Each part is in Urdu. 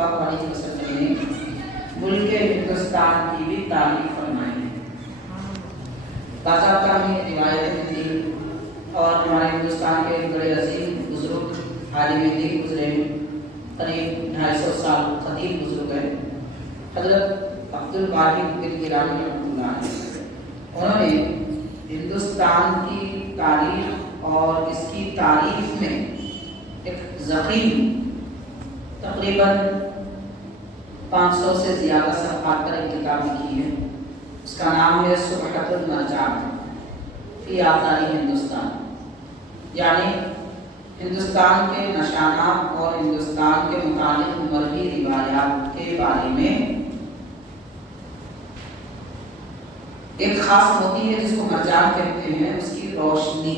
اللہ علیہ وسلم نے ملک ہندوستان کی بھی تعریف فرمائی ہے۔ باضابطہ ہمیں روایت ملی اور ہمارے ہندوستان کے بڑے عظیم بزرگ عالم دین گزرے قریب 250 سال خطیب بزرگ ہیں حضرت عبد الباری بن گیلانی رحمۃ اللہ علیہ۔ انہوں نے ہندوستان کی تاریخ اور اس کی تعریف میں ایک ضخیم تقریباً 500 سے زیادہ صفحات پر ایک کتاب لکھی ہے۔ اس کا نام ہے سبحۃ المرجان فی آثار ہندوستان، یعنی ہندوستان کے نشانات اور ہندوستان کے متعلق مرئی روایات کے بارے میں ایک خاص موتی ہے جس کو مرجان کہتے ہیں، اس کی روشنی،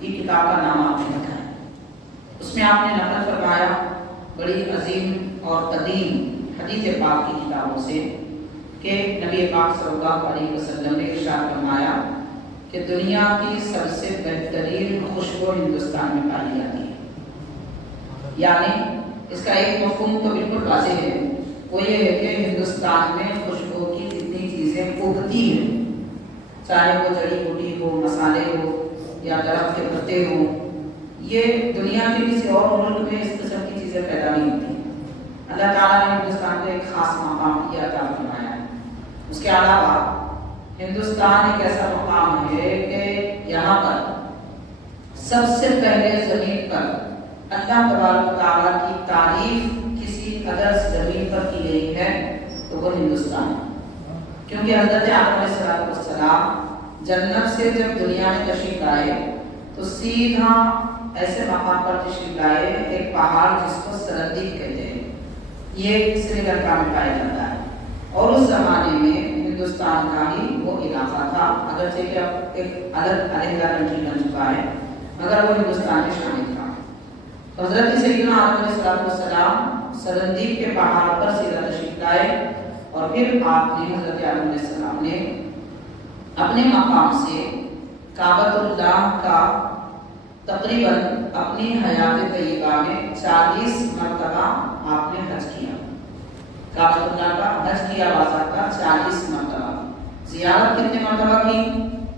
یہ کتاب کا نام آپ نے رکھا ہے۔ اس میں آپ نے نقل فرمایا بڑی عظیم اور قدیم حدیث پاک کی کتابوں سے کہ نبی پاک صلی اللہ علیہ وسلم نے ارشاد فرمایا کہ دنیا کی سب سے بہترین خوشبو ہندوستان میں پائی جاتی ہے۔ یعنی اس کا ایک مفہوم تو بالکل واضح ہے، وہ یہ ہے کہ ہندوستان میں خوشبو کی جتنی چیزیں اگتی ہیں، چاہے وہ جڑی بوٹی ہو، مسالے ہو یا درخت کے پتے ہوں، یہ دنیا کے کسی اور ملک میں اس قسم کی چیزیں پیدا نہیں ہوتی۔ اللہ تعالیٰ نے ہندوستان کو ایک خاص مقام عطا فرمایا ہے۔ اس کے علاوہ ہندوستان ایک ایسا مقام ہے کہ یہاں پر سب سے پہلے زمین پر اللہ تبارک و تعالیٰ کی تعریف کسی اگر زمین پر کی گئی ہے تو وہ ہندوستان ہے، کیونکہ حضرت آدم علیہ السلام جنت سے جب دنیا میں تشریف لائے تو سیدھا ایسے مقام پر تشریف لائے ایک پہاڑ جس کو سرندیپ کہتے ہیں، یہ سری لنکا میں پایا جاتا ہے، اور اس زمانے میں ہندوستان کا ہی وہ علاقہ تھا، اگرچہ کہ اب ایک الگ علیحدہ کنٹری بن چکا ہے مگر وہ ہندوستان میں شامل تھا۔ تو حضرت سیدنا آدم علیہ السلام سرندیپ کے پہاڑ پر سیدھا تشریف لائے اور پھر آپ نے حضرت آدم علیہ السلام نے اپنے مقام سے کعبۃ اللہ کا تقریباً اپنی حیات طیبہ میں 40 مرتبہ آپ نے حج کیا، کعبۃ اللہ کا حج کیا باضابطہ 40 مرتبہ۔ زیارت کتنے مرتبہ کی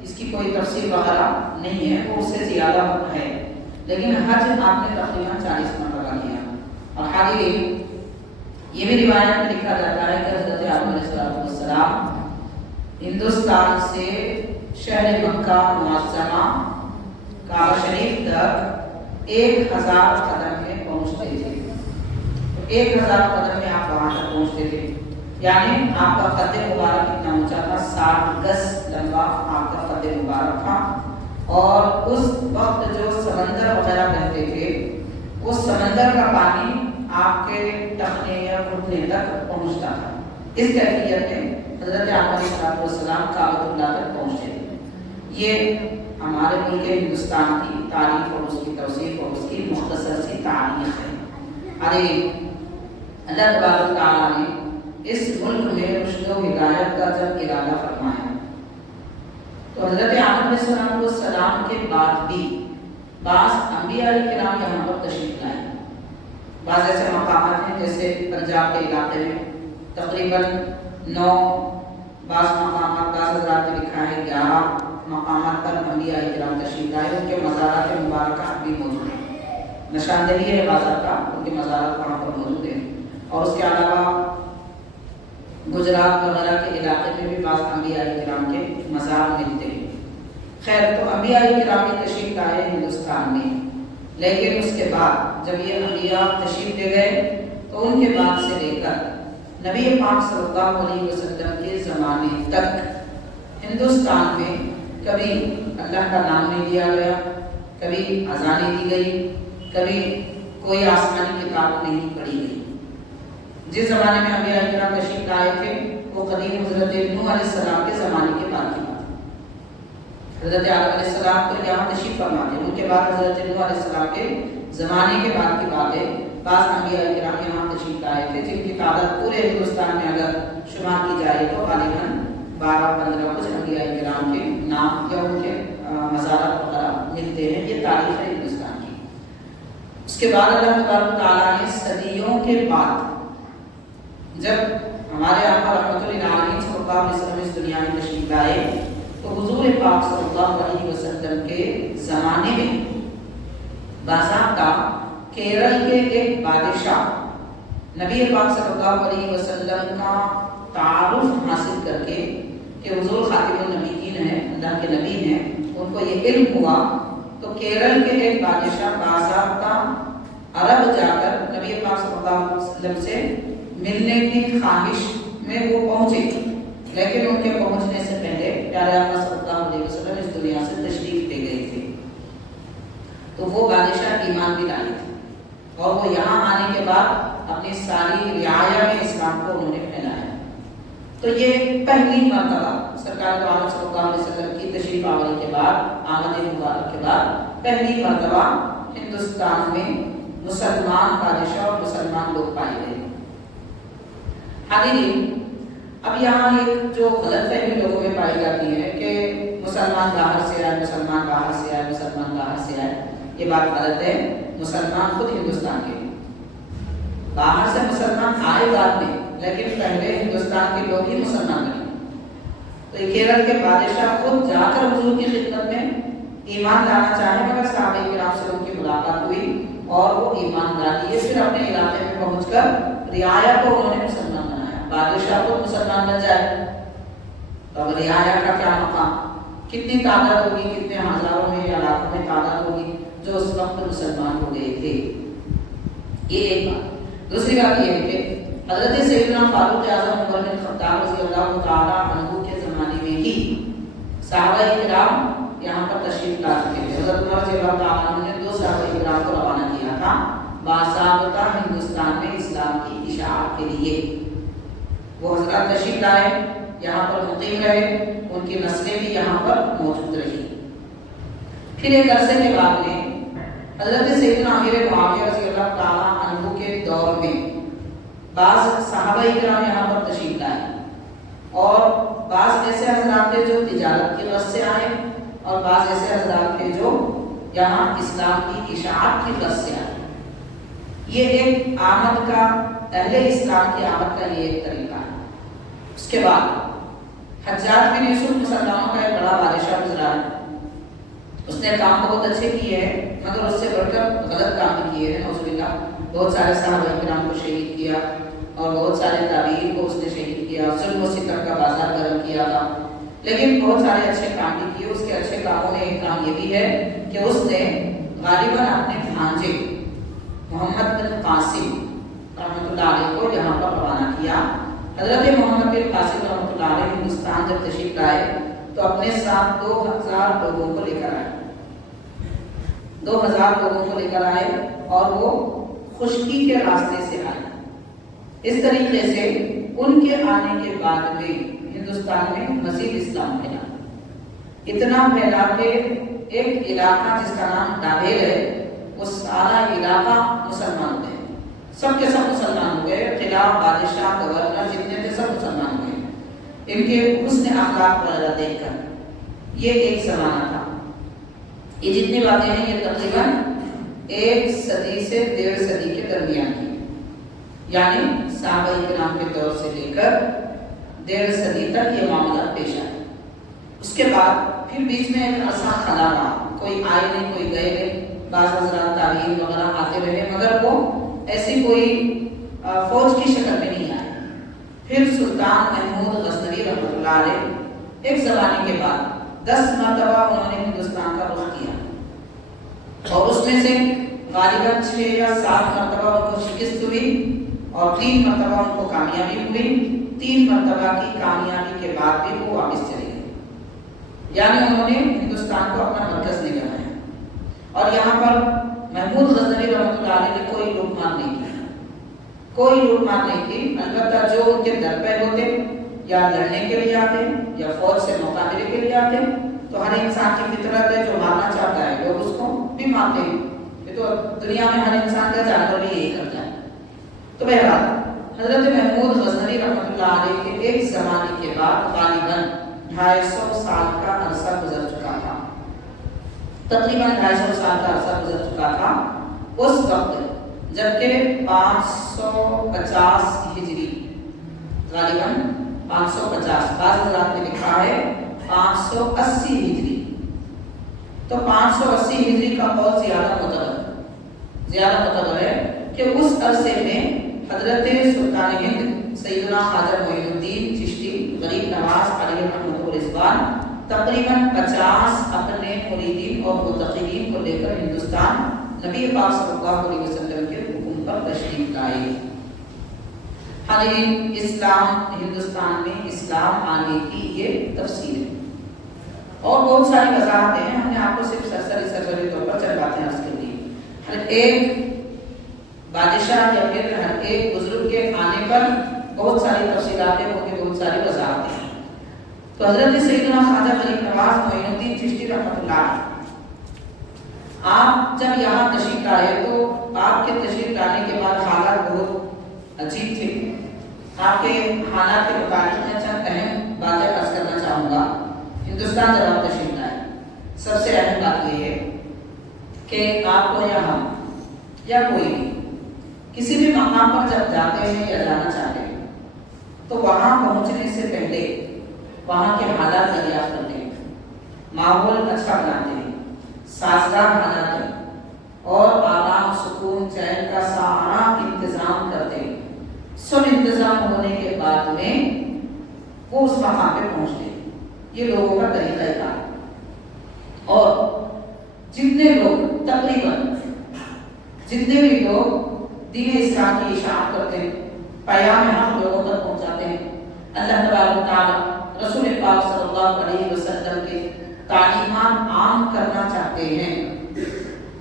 اس کی کوئی تفصیل وغیرہ نہیں ہے، وہ اس سے زیادہ ہے، لیکن حج آپ نے تقریباً 40 مرتبہ کیا۔ اور حاضرین یہ بھی روایت میں لکھا جاتا ہے کہ حضرت آدم علیہ السلام ہندوستان سے شہر مکہ معظمہ کعبہ شریف تک 1000 قدم میں پہنچتے تھے۔ 1000 قدم میں آپ وہاں تک پہنچتے تھے، یعنی آپ کا قد مبارک کتنا اونچا تھا، 60 گز لمبا آپ کا قد مبارک تھا، اور اس وقت جو سمندر وغیرہ بہتے تھے اس سمندر کا پانی آپ کے ٹخنے یا گھٹنے تک پہنچتا تھا۔ اس کیفیت میں حضرت آدم علیہ السلام کعبۃ اللہ تک پہنچے تھے۔ یہ ہمارے ملک ہندوستان کی تاریخ اور اس کی توصیف اور اس کی مختصر سی تاریخ ہے۔ اللہ تبارک تعالیٰ نے اس ملک میں رشد و ہدایت کا جب ارادہ فرمایا تو حضرت آدم علیہ السلام کے بعد بھی بعض انبیاء کرام یہاں پر تشریف لائے۔ بعض ایسے مقامات ہیں جیسے پنجاب کے علاقے میں تقریباً 9، بعض مقامات بعض حضرات نے لکھا ہے 11 مقامات پر انبیاء کرام تشریف لائے، ان کے مزارات مبارکات بھی موجود ہیں، نشاندہی ہے باضابطہ ان کے مزارات وہاں پر موجود ہیں۔ اور اس کے علاوہ گجرات وغیرہ کے علاقے میں بھی بعض انبیاء کرام کے مزار ملتے ہیں۔ خیر، تو انبیاء کرام کی تشریف لائے ہندوستان میں، لیکن اس کے بعد جب یہ انبیاء تشریف لے گئے تو ان کے بعد سے لے کر نبی پاک صلی اللہ علیہ وسلم کے زمانے تک ہندوستان میں کبھی اللہ کا نام نہیں لیا گیا، کبھی اذانیں دی گئی، کبھی کوئی آسمانی کتاب نہیں پڑھی گئی۔ جس زمانے میں انبیاء کرام تشریف لائے تھے وہ قدیم حضرت نوح علیہ السلام کے زمانے کے بعد کی بات ہے۔ حضرت آدم علیہ السلام تو یہاں تشریف فرما تھے، ان کے بعد حضرت نوح علیہ السلام کے زمانے کے بعد کی بات ہے۔ بعض انبیاء کرام یہاں تشریف لائے تھے جن کی تعداد پورے ہندوستان میں اگر شمار کی جائے تو غالباً 12-15 کچھ انبیاء کرام کے نام یا ان کے مزارات وغیرہ ملتے ہیں۔ یہ تاریخ ہے ہندوستان کی۔ اس کے بعد اللہ تبارک و تعالیٰ نے صدیوں کے بعد جب ہمارے آقا رحمت للعالمین صلی اللہ علیہ وسلم اس دنیا میں تشریف لائے تو حضور پاک صلی اللہ علیہ وسلم کے زمانے میں باضابطہ کیرل کے ایک بادشاہ نبی پاک صلی اللہ علیہ وسلم کا تعارف حاصل کر کے کہ حضور خاتم النبیین ہیں، اللہ کے نبی ہیں، ان کو یہ علم ہوا تو کیرل کے ایک بادشاہ باضابطہ عرب جا کر نبی پاک صلی اللہ علیہ وسلم سے ملنے کی خواہش میں وہ پہنچے، لیکن ان کے پہنچنے سے پہلے پیارے آقا صلی اللہ علیہ وسلم اس دنیا سے تشریف لے گئے تھے۔ تو وہ بادشاہ ایمان بھی لائے تھے اور وہ یہاں آنے کے بعد اپنی ساری رعایا میں اسلام کو انہوں نے پھیلایا۔ تو یہ پہلی مرتبہ سرکار دو عالم صلی اللہ علیہ وسلم کی تشریف آوری کے بعد، آمد مبارک کے بعد پہلی مرتبہ ہندوستان میں مسلمان بادشاہ اور مسلمان لوگ پائے گئے۔ حاضرین، اب یہاں ایک جو غلط فہمی لوگوں میں پائی جاتی ہے کہ مسلمان باہر سے آئے، مسلمان باہر سے آئے، مسلمان باہر سے آئے، یہ بات غلط ہے۔ مسلمان خود ہندوستان کے، باہر سے مسلمان آئے بعد میں، لیکن پہلے ہندوستان کے لوگ ہی مسلمان بنے۔ تو یہ کیرل کے بادشاہ خود جا کر حضور کی خدمت میں ایمان لانا چاہے، مگر صحابہ کرام سے ان کی ملاقات ہوئی اور وہ ایمان لا لیے، پھر اپنے علاقے میں پہنچ کر رعایا کو انہوں نے مسلمان بنایا۔ بادشاہ خود مسلمان بن جائے تو اب رعایا کا کیا مقام، کتنی تعداد ہوگی، کتنے ہزاروں میں یا لاکھوں میں تعداد ہوگی جو اس وقت مسلمان ہو گئے تھے۔ یہ ایک بات۔ دوسری بات یہ ہے کہ حضرت سیدنا فاروق اعظم عمر بن خطاب رضی اللہ تعالیٰ عنہ کے زمانے میں ہی صحابہ کرام یہاں پر تشریف لا چکے تھے۔ حضرت عمر رضی اللہ تعالیٰ عنہ نے 2 صحابہ کرام کو روانہ کیا تھا باضابطہ ہندوستان میں اسلام کی اشاعت کے لیے۔ وہ حضرات تشریف لائے، یہاں پر مقیم رہے، ان کی نسلیں بھی یہاں پر موجود رہی۔ پھر ایک عرصے کے بعد میں حضرت سیدنا امیر معاویہ رضی اللہ تعالیٰ عنہ کے دور میں بعض صحابہ کرام یہاں پر تشریف لائے اور بعض ایسے حضرات تھے جو تجارت کی غرض سے آئے اور بعض ایسے حضرات تھے جو یہاں اسلام کی اشاعت کی غرض سے آئے۔ یہ ایک آمد کا، اہل اسلام کی آمد کا یہ ایک طریقہ ہے۔ اس کے بعد حجاج بن یوسف مسلمانوں کا ایک بڑا بادشاہ گزرا ہے، اس نے کام بہت اچھے کیے ہیں مگر اس سے بڑھ کر غلط کام بھی کیے ہیں، نعوذ باللہ۔ بہت سارے صحابہ کرام کو شہید کیا اور بہت سارے تابعین کو اس نے شہید کیا، ظلم و ستم کا بازار گرم کیا تھا، لیکن بہت سارے اچھے کام بھی کیے۔ اس کے اچھے کاموں میں ایک کام یہ بھی ہے کہ اس نے غالباً اپنے بھانجے محمد بن قاسم رحمۃ اللہ علیہ کو یہاں پر روانہ کیا۔ حضرت محمد بن قاسم رحمۃ اللہ علیہ ہندوستان جب تشریف لائے تو اپنے ساتھ 2000 لوگوں کو لے کر آئے، 2000 لوگوں کو لے کر آئے اور وہ خشکی کے راستے سے آئے۔ اس طریقے سے ان کے آنے کے بعد میں ہندوستان میں مزید اسلام پھیلا، اتنا پھیلا کہ ایک علاقہ جس کا نام ڈابیل ہے وہ سارا علاقہ مسلمان ہو گئے، سب کے سب مسلمان ہو گئے، قلعہ، بادشاہ، گورنر جتنے تھے سب مسلمان ہو گئے ان کے حسن اخلاق وغیرہ دیکھ کر۔ یہ ایک زمانہ تھا۔ یہ جتنی باتیں ہیں یہ تقریباً 1 صدی سے 1.5 صدی کے درمیان کی، یعنی صحابہ کرام کے دور سے لے کر 1.5 صدی تک یہ معاملات پیش آئے۔ اس کے بعد پھر بیچ میں ایک عرصہ خلا رہا، کوئی آئے نہیں، کوئی گئے نہیں، بعض حضرات تابعین وغیرہ آتے رہے مگر وہ ایسی کوئی فوج کی شکل میں نہیں آئے۔ پھر سلطان محمود غزنوی رحمۃ اللہ علیہ ایک زمانے کے بعد 10 مرتبہ انہوں نے ہندوستان کا رخ کیا اور اس میں سے غالباً 6 یا 7 مرتبہ ان کو شکست ہوئی اور 3 مرتبہ ان کو کامیابی ہوئی۔ 3 مرتبہ کی کامیابی کے بعد بھی وہ واپس چلے گئے، یعنی انہوں نے ہندوستان کو اپنا مرکز نہیں بنایا۔ اور یہاں پر محمود غزنوی رحمۃ اللہ علیہ نے کوئی لوٹ مار نہیں کی، کوئی لوٹ مار نہیں کی، البتہ جو ان کے در پہ ہوتے یا لڑنے کے لیے آتے یا فوج سے مقابلے کے لیے آتے تو ہر انسان کی فطرت ہے، جو مارنا چاہتا ہے لوگ اس کو بھی مارتے ہیں، یہ تو دنیا میں ہر انسان کا جانور بھی یہی کرتا ہے۔ تو بہرحال حضرت محمود غزنوی رحمۃ اللہ علیہ کے ایک زمانے کے بعد غالباً 250 سال کا عرصہ گزر چکا تھا، تقریباً 250 سال کا عرصہ گزر چکا تھا اس وقت، جبکہ 550 ہجری غالباً 550, بعض حضرات نے لکھا ہے 580 ہجری. تو 580 ہجری کا بہت زیادہ متبر ہے کہ اس عرصے میں حضرت سلطان ہند سیدنا خواجہ معین الدین چشتی غریب نواز علیہ رحمۃ الرضوان تقریباً 50 اپنے مریدین اور متقین کو لے کر ہندوستان نبی پاک صلی اللہ علیہ وسلم کے حکم پر تشریف لائے. حالانکہ اسلام ہندوستان میں اسلام آنے کی یہ تفصیل ہے اور بہت ساری وضاحتیں ہیں. ہم نے آپ کو صرف سرسری طور پر چند باتیں عرض کر دی. ہر ایک بادشاہ یا پھر ہر ایک بزرگ کے آنے پر بہت ساری تفصیلاتیں ہوتی، بہت ساری وضاحتیں. تو حضرت سیدنا خواجہ غریب نواز معین الدین چشتی رحمۃ اللہ، آپ جب یہاں تشریف لائے تو آپ کے تشریف لانے کے بعد حالات بہت عجیب تھے. آپ کے حالات کے متعلق میں چند اہم باتیں عرض کرنا چاہوں گا. ہندوستان جب آپ تشریف لائے، سب سے اہم بات یہ ہے کہ آپ کو یہاں یا کوئی بھی کسی بھی مقام پر جب جاتے ہیں یا جانا چاہتے ہیں تو وہاں پہنچنے سے پہلے وہاں کے حالات دریافت کرتے ہیں، ماحول اچھا بناتے ہیں، سازگار بناتے ہیں اور آرام سکون چین کا سارا انتظام کرتے ہیں. سب انتظام ہونے کے بعد میں وہ اس مقام پہ پہنچتے ہیں. یہ لوگوں کا طریقہ کار. اور جتنے لوگ تقریباً جتنے بھی لوگ دین اسلام کی اشاعت کرتے ہیں، پیام حق لوگوں تک پہنچاتے ہیں، اللہ تبارک و تعالی رسول پاک صلی اللہ علیہ وسلم کے تعلیمات عام کرنا چاہتے ہیں،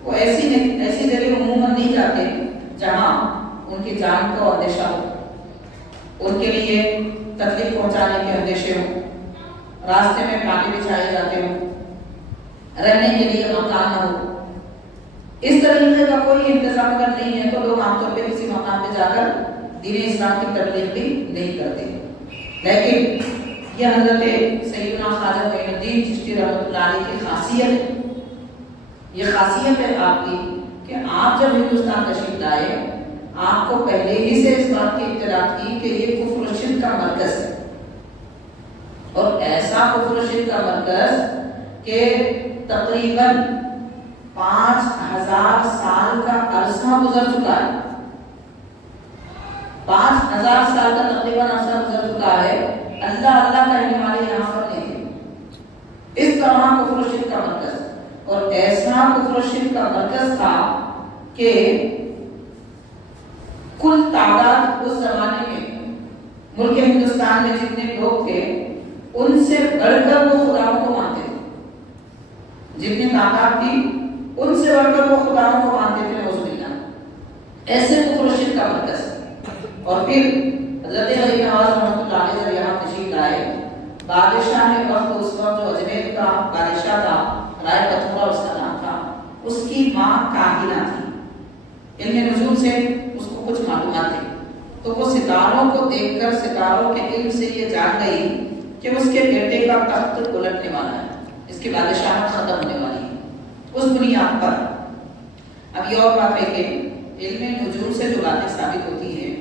وہ ایسی جگہ عموماً نہیں جاتے جہاں ان کی جان کو اندیشہ ہو، ان کے لیے تکلیف پہنچانے کے اندیشے ہوں، راستے میں پانی بچھائے جاتے ہوں، رہنے کے لیے مکان نہ ہو. اس طریقے کا کوئی انتظام اگر نہیں ہے تو لوگ عام طور پہ کسی مقام پہ جا کر دین اسلام کی تبلیغ بھی نہیں کرتے. لیکن یہ حضرت سیدنا خواجہ معین الدین چشتی رحمۃ اللہ علیہ کی خاصیت ہے. یہ خاصیت ہے آپ کی کہ آپ جب ہندوستان تشریف لائے، آپ کو پہلے ہی سے اس بات کی اطلاع کی کہ یہ کفر و شرک کا مرکز ہے، اور ایسا کفر و شرک کا مرکز کہ تقریباً 5000 سال کا عرصہ گزر چکا ہے. 5000 سال کا تقریباً عرصہ گزر چکا ہے. اللہ کہنے والے یہاں پر نہیں تھے. اس طرح کفر و شرک کا مرکز، اور ایسا کفر و شرک کا مرکز تھا کہ کل تعداد اس زمانے میں ملک ہندوستان میں جتنے لوگ تھے ان سے بڑھ کر وہ خداؤں کو مانتے تھے. جتنی تعداد تھی ان سے بڑھ کر وہ خداؤں کو مانتے تھے. نعوذ باللہ. ایسے کفر و شرک کا مرکز. اور پھر حضرت غریب نواز رحمۃ اللہ علیہ جب یہاں تشریف لائے، بادشاہ وقت اس وقت جو اجمیر کا بادشاہ تھا، رائے پتھورا اس کا نام تھا، اس کی ماں کاہنہ تھی. علم نجوم سے اس کو کچھ معلومات تھے، تو وہ ستاروں کو دیکھ کر ستاروں کے علم سے یہ جان گئی کہ اس کے بیٹے کا تخت الٹنے والا ہے، اس کی بادشاہت ختم ہونے والی ہے. اس بنیاد پر اب یہ اور بات ہے کہ علم نجوم سے جو باتیں ثابت ہوتی ہیں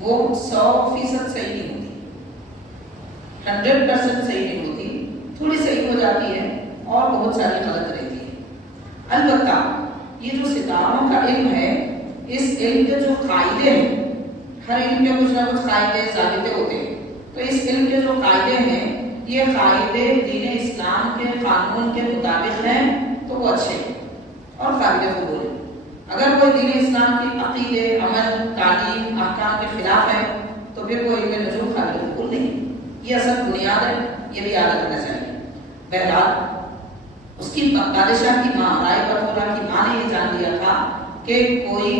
وہ 100% صحیح نہیں ہوتی، 100% صحیح نہیں ہوتی، تھوڑی صحیح ہو جاتی ہے اور بہت ساری غلط رہتی ہے. البتہ یہ جو ستاروں کا علم ہے، اس علم کے جو قاعدے ہیں، ہر علم کے کچھ نہ کچھ قاعدے ضابطے ہوتے ہیں، تو اس علم کے جو قاعدے ہیں یہ قاعدے دین اسلام کے قانون کے مطابق ہیں تو وہ اچھے ہیں اور قابل قبول ہیں. اگر کوئی دین اسلام کی عقیدے، عمل، تعلیم، احکام کے خلاف ہے تو پھر وہ علم نجوم قابل قبول نہیں. یہ اصل بنیاد ہے، یہ بھی یاد رکھنا چاہیے. بہرحال اس کی بادشاہ کی ماں رائے پتھورا کی ماں نے یہ جان لیا تھا کہ کوئی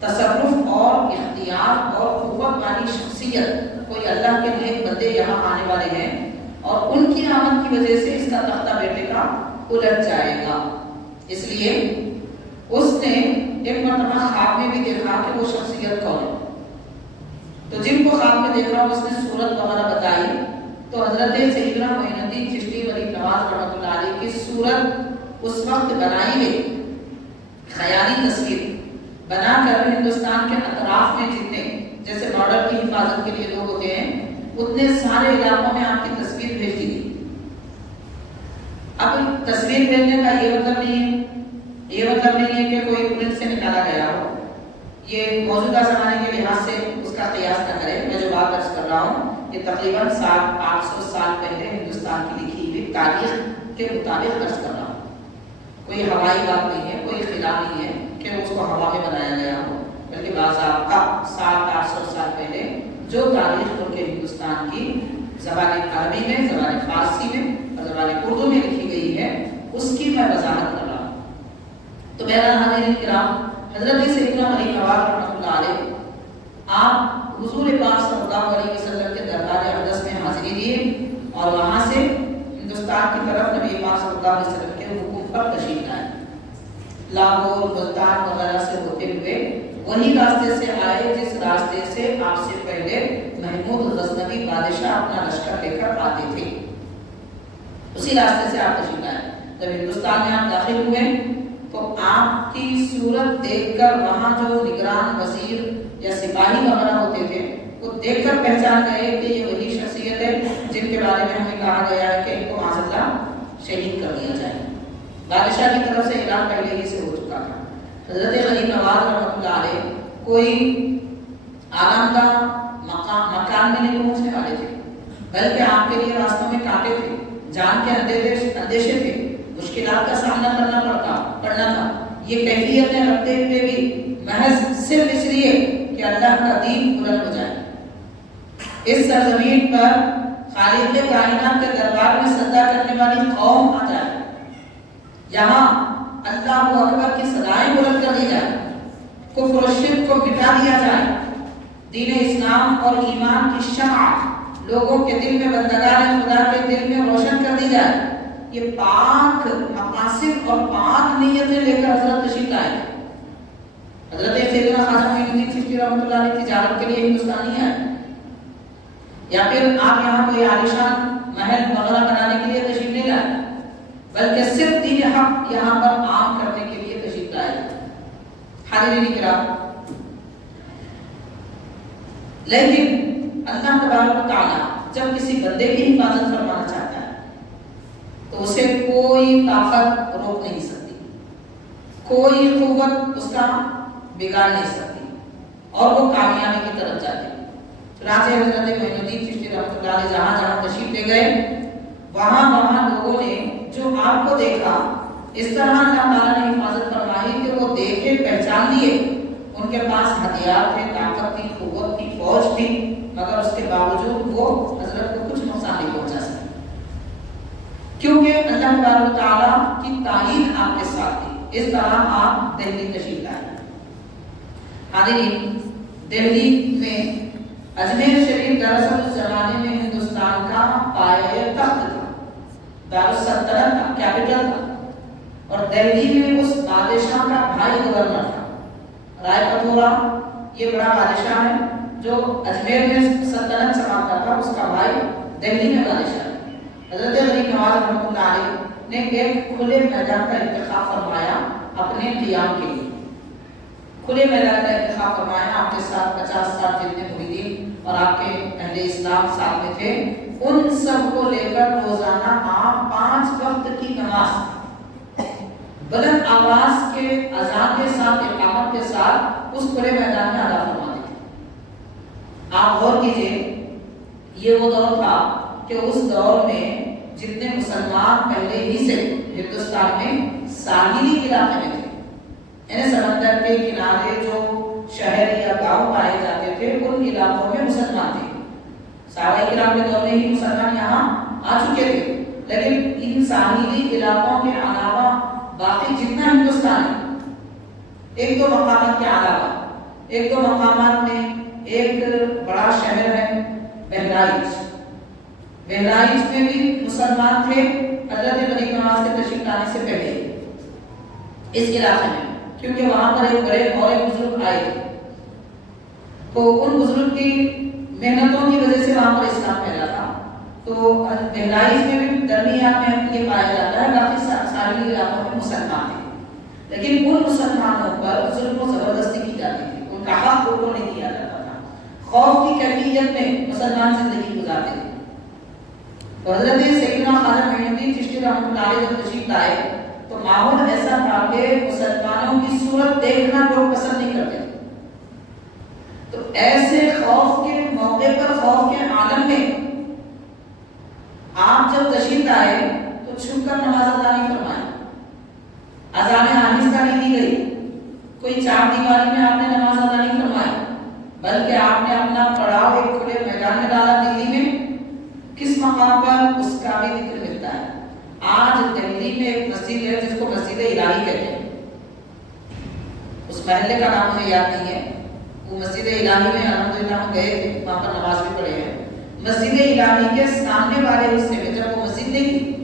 تصرف اور اختیار اور قوت والی شخصیت، کوئی اللہ کے نیک بندے یہاں آنے والے ہیں اور ان کی آمد کی وجہ سے اس کا تختہ بیٹے کا الٹ جائے گا. اس لیے اس نے ایک مرتبہ خواب میں بھی دیکھا کہ وہ شخصیت کون ہے. تو جن کو خواب میں دیکھ رہا اس نے صورت وغیرہ بتائی، تو حضرت سیدنا معین الدین چشتی غریب نواز رحمۃ اللہ علیہ کی صورت اس وقت بنائی گئی، خیالی تصویر بنا کر ہندوستان کے اطراف میں جیسے بارڈر کی حفاظت کے لیے لوگ ہوتے ہیں، اتنے سارے علاقوں میں آپ کی تصویر بھیج دی گئی۔ اب تصویر بھیجنے کا یہ مطلب نہیں ہے کہ کوئی پرنٹ سے نکالا گیا ہو، یہ موجودہ زمانے کے لحاظ سے اس کا قیاس نہ کرے۔ میں جو بات عرض کر رہا ہوں یہ تقریباً 800 سال پہلے ہندوستان کی لکھی ہوئی تاریخ کے مطابق عرض کر رہا ہوں۔ کوئی ہوائی بات نہیں ہے، کوئی خلا نہیں ہے کہ اس کو ہوا میں بنایا گیا ہو، بلکہ باضابطہ 700-800 سال پہلے جو تاریخ ان کے ہندوستان کی زبان عربی میں، زبان فارسی میں اور زبان اردو میں لکھی گئی ہے، اس کی میں وضاحت کر رہا ہوں۔ تو بہرحال حاضرین کرام، حضرت سیدنا علی نواز رحمۃ اللہ علیہ آپ حضور پاک صلی اللہ علیہ وسلم کے دربار اقدس میں حاضری دیے اور وہاں سے ہندوستان کی طرف نبی پاک صلی اللہ علیہ وسلم کے حکم پر تشریف لائے۔ لاہور، ملتان وغیرہ سے ہوتے ہوئے وہی راستے سے آئے جس راستے سے آپ سے پہلے محمود غزنوی بادشاہ اپنا لشکر لے کر آتے تھے، اسی راستے سے آپ تشریف لائے۔ جب ہندوستان میں آپ داخل ہوئے تو آپ کی صورت دیکھ کر وہاں جو نگران، وزیر یا سپاہی وغیرہ ہوتے تھے وہ دیکھ کر پہچان گئے کہ یہ وہی شخصیت ہے جن کے بارے میں ہمیں کہا گیا ہے کہ ان کو معاذ اللہ شہید کر دیا جائے۔ بادشاہ کی طرف سے اعلان پہلے ہی سے ہو چکا تھا۔ حضرت علی نواز رحمۃ اللہ علیہ کوئی آرام دہ مکان میں نہیں پہنچنے والے تھے، بلکہ آپ کے لیے راستوں میں کانٹے تھے، جان کے اندیشے تھے، مشکلات کا سامنا کرنا پڑنا تھا۔ یہ کیفیتیں رکھتے ہوئے بھی محض صرف اس لیے کہ اللہ کا دین بلند ہو جائے، اس سرزمین پر خالق کائنات کے دربار میں سجدہ کرنے والی قوم آ جائے، یہاں اللہ اکبر کی صدائیں بلند کر دی جائے، کفر و شرک کو مٹا دیا جائے، دین اسلام اور ایمان کی شمع لوگوں کے دل میں، بندگان خدا کے دل میں روشن کر دی جائے۔ یہ پاک مقاصد اور پاک نیتیں لے کر حضرت تشریف لائے۔ حضرت سیدنا خواجہ معین الدین چشتی رحمۃ اللہ علیہ تجارت کے لیے ہندوستان نہیں آئے، یا پھر آپ یہاں کوئی عالیشان محل وغیرہ بنانے کے لیے تشریف نہیں لائے، بلکہ صرف دین حق یہاں پر عام کرنے کے لیے تشریف لائے۔ حاضرین کرام، لیکن اللہ تبارک و تعالیٰ جب کسی بندے کی حفاظت فرمانا چاہتا ہے تو اسے کوئی طاقت روک نہیں سکتی، کوئی قوت اس کا بگاڑ نہیں سکتی، اور وہ کامیابی کی طرف جاتی ہے۔ چنانچہ حضرت معین الدین چشتی رحمۃ اللہ علیہ جہاں جہاں تشریف لے گئے، وہاں لوگوں نے جو آپ کو دیکھا، اس طرح اللہ تعالیٰ نے حفاظت فرمائی کہ وہ دیکھے، پہچان لیے۔ ان کے پاس ہتھیار تھے، طاقت تھی، قوت تھی، فوج تھی، مگر اس کے باوجود وہ حضرت کو کچھ نقصان نہیں پہنچا سکے، کیونکہ اللہ تبارک و تعالیٰ کی تائید آپ کے ساتھ تھی۔ اس طرح آپ دہلی تشریف لائے۔ حاضرین، دہلی میں اجمیر شریف دراصل اس زمانے میں ہندوستان کا پایہ تخت تھا، دارالسلطنت کا کیپٹل تھا، اور دہلی میں اس بادشاہ کا بھائی گورنر تھا۔ رائے پتھورا یہ بڑا بادشاہ ہے جو اجمیر میں سلطنت سنبھالتا تھا، اس کا بھائی دہلی میں بادشاہ ہے۔ حضرت علی نواز رحمۃ اللہ علیہ نے ایک کھلے میدان کا انتخاب فرمایا اپنے قیام کے لیے۔ کھلے میدان کا انتخاب فرمایا، آپ کے ساتھ 50-60 جتنے مریدین اور آپ کے اہل اسلام ساتھ میں تھے، ان سب کو لے کر روزانہ آپ 5 وقت کی نماز بلند آواز کے اذان کے ساتھ، اقامت کے ساتھ اس کھلے میدان میں ادا فرماتے تھے۔ آپ غور کیجئے، یہ وہ دور تھا کہ اس دور میں جتنے مسلمان پہلے ہی سے ہندوستان میں ساحلی علاقے میں تھے، یعنی سمندر کے کنارے جو شہر یا گاؤں پائے جاتے تھے، ان علاقوں میں مسلمان تھے۔ صحابہ کرام کے دور میں ہی مسلمان یہاں آ چکے تھے، لیکن ان ساحلی علاقوں کے علاوہ باقی جتنا ہندوستان ہے، 1-2 مقامات کے علاوہ 1-2 مقامات میں ایک بڑا شہر ہے بہرائچ میں بھی مسلمان تھے حضرت علی نواز کے تشریف لانے سے پہلے اس علاقے میں، کیونکہ وہاں پر ایک بڑے اور ایک بزرگ آئے تھے، تو ان بزرگ کی محنتوں کی وجہ سے وہاں پر اسلام پھیلا تھا۔ تو بہرائچ میں بھی درمیان میں یہ پایا جاتا ہے، باقی ساحلی علاقوں میں مسلمان ہیں، لیکن ان مسلمانوں پر ظلم و زبردستی کی جاتی تھی، ان کا حق ان کو نہیں دیا جاتا تھا۔ خوف کی کیفیت میں مسلمان زندگی گزارتے تھے. حضرت سیدنا خواجہ معین الدین چشتی رحمۃ اللہ علیہ جب تشریف لائے تو ماحول ایسا تھا کہ مسلمانوں کی صورت دیکھنا لوگ پسند نہیں کرتے تھے. تو ایسے خوف کے موقع پر، خوف کے عالم میں آپ جب تشریف لائے تو چھپ کر نماز ادا نہیں فرمائی، اذان آہستہ نہیں دی گئی، کوئی چار دیواری میں آپ نے نماز ادا نہیں فرمائی، بلکہ آپ نے اپنا پڑاؤ ایک کھلے میدان میں ڈالا. دلی میں کس مقام پر، اس کا بھی ذکر ملتا ہے. آج دہلی میں ایک مسجد ہے جس کو مسجد الہی کہتے ہیں، اس محلے کا نام مجھے یاد نہیں ہے. وہ مسجد الہی میں الحمدللہ ہم گئے تھے، وہاں پر نماز بھی پڑھے ہیں. مسجد الہی کے سامنے والے حصے میں، جب وہ مسجد نہیں تھی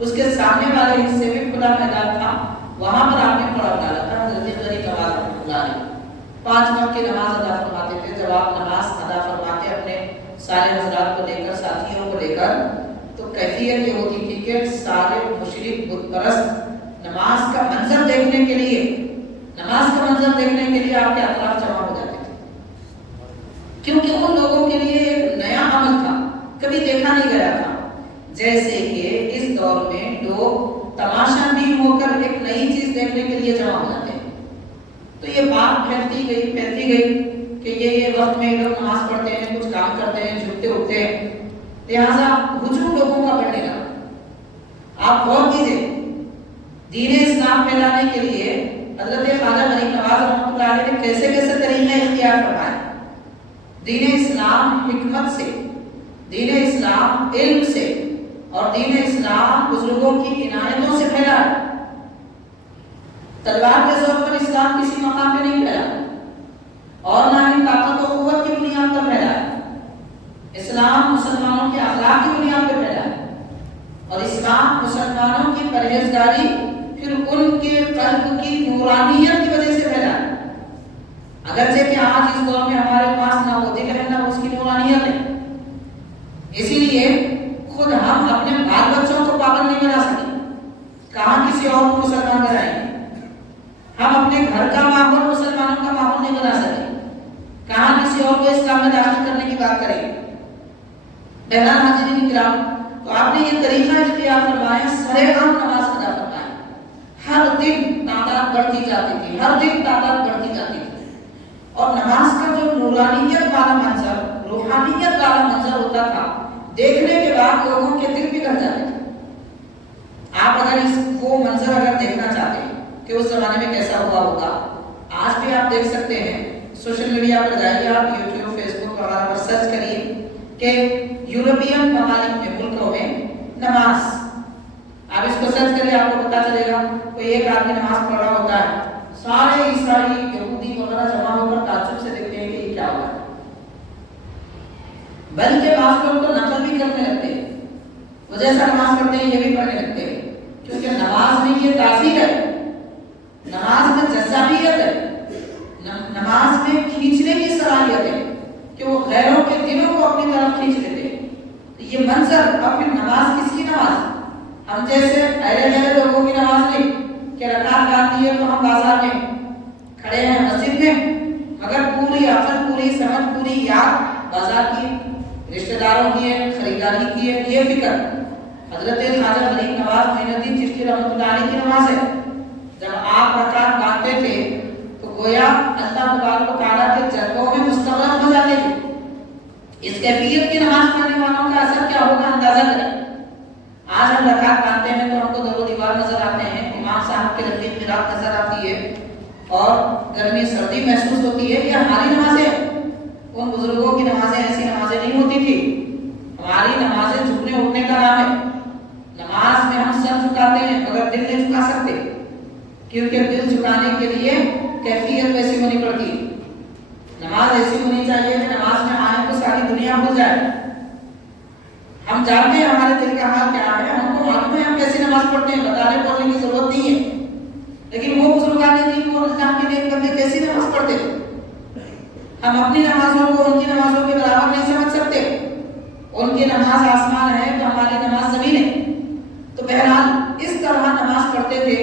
اس کے سامنے والے حصے میں کھلا میدان تھا، وہاں پر آپ نے پڑاؤ ڈالا تھا. حضرت غریب نواز رحمۃ اللہ علیہ 5 وقت کی نماز ادا فرماتے تھے. جب آپ نماز ادا فرماتے اپنے سارے حضرات کو لے کر، ساتھیوں کو لے کر، تو کیفیت یہ ہوتی تھی کہ سارے مشرک بت پرست نماز کا منظر دیکھنے کے لیے آپ کے اطراف جمع ہو جاتے تھے، کیونکہ ان لوگوں کے لیے ایک نیا عمل تھا، کبھی دیکھا نہیں گیا تھا. جیسے کہ اس دور میں لوگ تماشا بین ہو کر ایک نئی چیز دیکھنے کے لیے جمع ہو جاتے ہیں. تو یہ بات پھیلتی گئی کہ یہ وقت میں لوگ نماز پڑھتے ہیں، کچھ کام کرتے ہیں، جھکتے اٹھتے ہیں، لہٰذا ہجوم لوگوں کا بڑھنے لگا. آپ غور کیجیے، دین اسلام پھیلانے کے لیے حضرت خواجہ غریب نواز رحمۃ اللہ علیہ نے کیسے کیسے طریقے اختیار فرمائے. دین اسلام حکمت سے، دین اسلام علم سے، اور دین اسلام بزرگوں کی عنایتوں سے پھیلا. تلوار کے زور پر اسلام کسی مقام پہ نہیں پھیلا، اور نہ ہی طاقت و قوت کی بنیاد پر پھیلا ہے. اسلام مسلمانوں کے اخلاق کی بنیاد پر پھیلا ہے، اور اسلام مسلمانوں کی پرہیزگاری، پھر ان کے قلب کی نورانیت کی وجہ سے پھیلا ہے. اگرچہ کہ آج اس دور میں ہمارے پاس نہ وہ دل ہے نہ اس کی نورانیت ہے، اسی لیے خود ہم اپنے بال بچوں کو پابند نہیں بنا سکے، کہاں کسی اور کو مسلمان بنائیں گے. ہم اپنے گھر کا ماحول مسلمانوں کا ماحول نہیں بنا سکے، کہاں کسی اور کو اسلام میں داخل کرنے کی بات کریں. بہرحال حاضرین کرام، تو آپ نے یہ طریقہ اختیار فرمایا، سرے عام نماز ادا فرمایا. ہر دن تعداد بڑھتی جاتی تھی، اور نماز کا جو نورانیت والا منظر، روحانیت والا منظر ہوتا تھا، دیکھنے کے بعد لوگوں کے دل پگھل جاتے تھے. آپ اگر وہ منظر اگر دیکھنا چاہتے ہیں کہ اس زمانے میں کیسا ہوا ہوگا، آج بھی آپ دیکھ سکتے ہیں. سوشل میڈیا پر جائیے، آپ یوٹیوب، فیس بک وغیرہ پر سرچ کریے کہ یورپین ممالک میں، ملکوں میں نماز، آپ اس کو سرچ کریے، آپ کو پتا چلے گا. کوئی ایک آدمی نماز پڑھ رہا ہوتا ہے، سارے عیسائی، یہودی وغیرہ جمع ہو کر تعجب سے دیکھتے ہیں کہ یہ کیا ہو رہا ہے. بلکہ بعض لوگ تو نقل بھی کرنے لگتے ہیں، وہ جیسا نماز پڑھتے ہیں یہ بھی پڑھنے لگتے ہیں، کیونکہ نماز میں یہ تاثیر ہے، نماز میں جذابیت ہے، نماز میں کھینچنے کی صلاحیت ہے کہ وہ غیروں کے دلوں کو اپنی طرف کھینچ لیتے ہیں. یہ منظر، اور پھر نماز کس کی نماز؟ ہم جیسے ایرے لوگوں کی نماز نہیں کہ رکعت باندھی ہے تو ہم بازار میں کھڑے ہیں، مسجد میں، مگر پوری عقل، پوری سمجھ، پوری یاد بازار کی، رشتہ داروں کی ہے، خریداری کی ہے، یہ فکر. حضرت خواجہ غریب نواز معین الدین چشتی رحمۃ اللہ علیہ کی نماز ہے. جب آپ رکعت باندھتے تھے تو گویا اللہ تبارک و تعالیٰ کے جذبوں میں مستغرق ہو جاتے تھے. اس کیفیت کی نماز پڑھنے والوں کا اثر کیا ہوگا اندازہ کریں. آج ہم رکعت باندھتے ہیں تو ہم کو دور و دیوار نظر آتے ہیں، امام صاحب کے رتیب قرات نظر آتی ہے، اور گرمی سردی محسوس ہوتی ہے. یہ ہماری نمازیں، ان بزرگوں کی نمازیں ایسی نمازیں نہیں ہوتی تھی. ہماری نمازیں جھکنے اٹھنے کا نام ہے. نماز میں ہم سر جھکاتے ہیں مگر دل نہیں جھکا سکتے، کیونکہ دل جھکانے کے لیے کیفیت ویسی ہونی پڑتی ہے. نماز ایسی ہونی چاہیے کہ نماز میں آئے تو ساری دنیا بھول جائے. ہم جانتے ہیں ہمارے دل کا حال کیا ہے، ہم کو معلوم ہے ہم کیسی نماز پڑھتے ہیں، بتانے بولنے کی ضرورت نہیں ہے. لیکن وہ بزرگان دین اور اسلام کے نیک بندے کیسی نماز پڑھتے تھے، ہم اپنی نمازوں کو ان کی نمازوں کے برابر نہیں سمجھ سکتے. ان کی نماز آسمان ہے تو ہماری نماز زمین ہے. تو بہرحال اس طرح نماز پڑھتے تھے.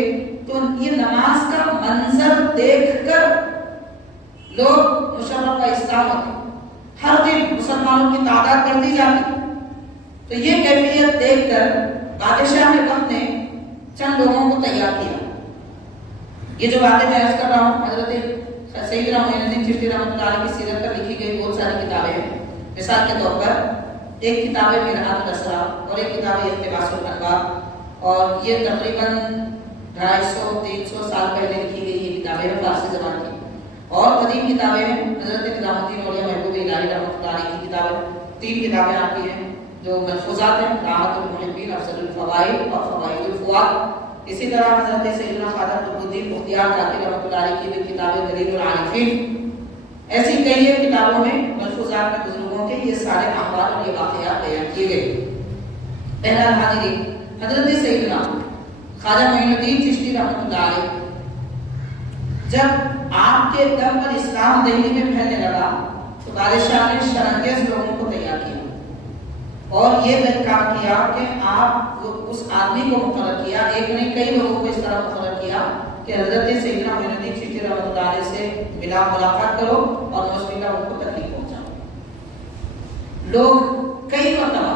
تو یہ نماز کا منظر دیکھ کر لوگ مشرف کا اسلام ہوتے. ہر دن مسلمانوں کی تعداد بڑھتی جاتی. تو یہ کیفیت دیکھ کر بادشاہ وقت نے چند لوگوں کو تیار کیا. یہ جو باتیں میں عرض کر رہا ہوں حضرت سیدنا معین الدین چشتی رحمۃ اللہ علیہ کی سیرت پر لکھی گئی بہت ساری کتابیں ہیں. مثال کے طور پر ایک کتاب ہے مرآت الاسرار اور ایک کتاب ہے اقتباس الانوار، اور یہ تقریباً 250-300 سال پہلے لکھی گئی یہ کتابیں ہیں فارسی زبان کی. اور قدیم کتابیں ہیں حضرت نظام الدین اولیاء محبوب الہی رحمۃ اللہ علیہ کی کتابیں. 3 کتابیں آپ کی ہیں جو محفوظات ہیں، راحت المحبین، افضل الفوائد اور فوائد الفواد. اسی طرح حضرت سیدنا خواجہ قطب الدین بختیار کاکی رحمۃ اللہ علیہ کی کتابیں دلیل العارفین. ایسی کئی ایک کتابوں میں ملفوظات میں بزرگوں کے یہ سارے احوال اور یہ واقعات بیان کیے گئے. بہرحال حاضرین، حضرت سیدنا خواجہ معین الدین چشتی رحمۃ اللہ علیہ جب آپ کے دم پر اسلام دہلی میں پھیلنے لگا تو بادشاہ نے شرنگیز لوگوں کو تیار کیا اور یہ کام کیا کہ آپ اس آدمی کو مقرر کیا، ایک نہیں کئی لوگوں کو اس طرح مقرر کیا کہ حضرت سیدنا معین الدین چشتی رحمۃ اللہ علیہ سے ملاقات کرو اور نوشیلا ان کو تکلیف پہنچاؤ. لوگ کئی مرتبہ